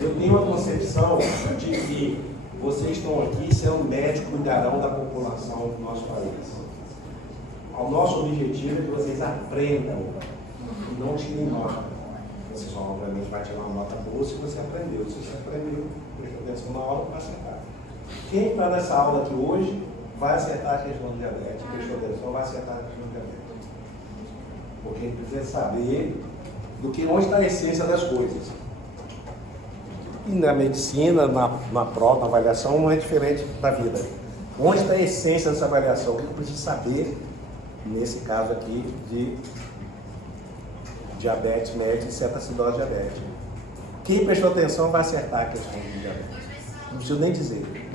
eu tenho a concepção de que vocês estão aqui sendo médicos cuidarão da população do nosso país. O nosso objetivo é que vocês aprendam e não tirem nota. Você só, obviamente, vai tirar uma nota boa se você aprendeu. Se você aprendeu, prestou atenção na aula, vai acertar. Quem está nessa aula aqui hoje vai acertar a questão do diabetes, prestou atenção, vai acertar a questão do diabetes. Porque a gente precisa saber onde está a essência das coisas. E na medicina, na prova, na avaliação, não é diferente da vida. Onde está a essência dessa avaliação? O que eu preciso saber, nesse caso aqui, de diabetes médio e cetoacidose diabética. Quem prestou atenção vai acertar a questão do diabetes. Não preciso nem dizer.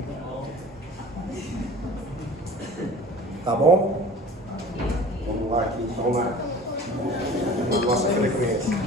Tá bom? Vamos lá aqui, vamos lá. A nossa frequência.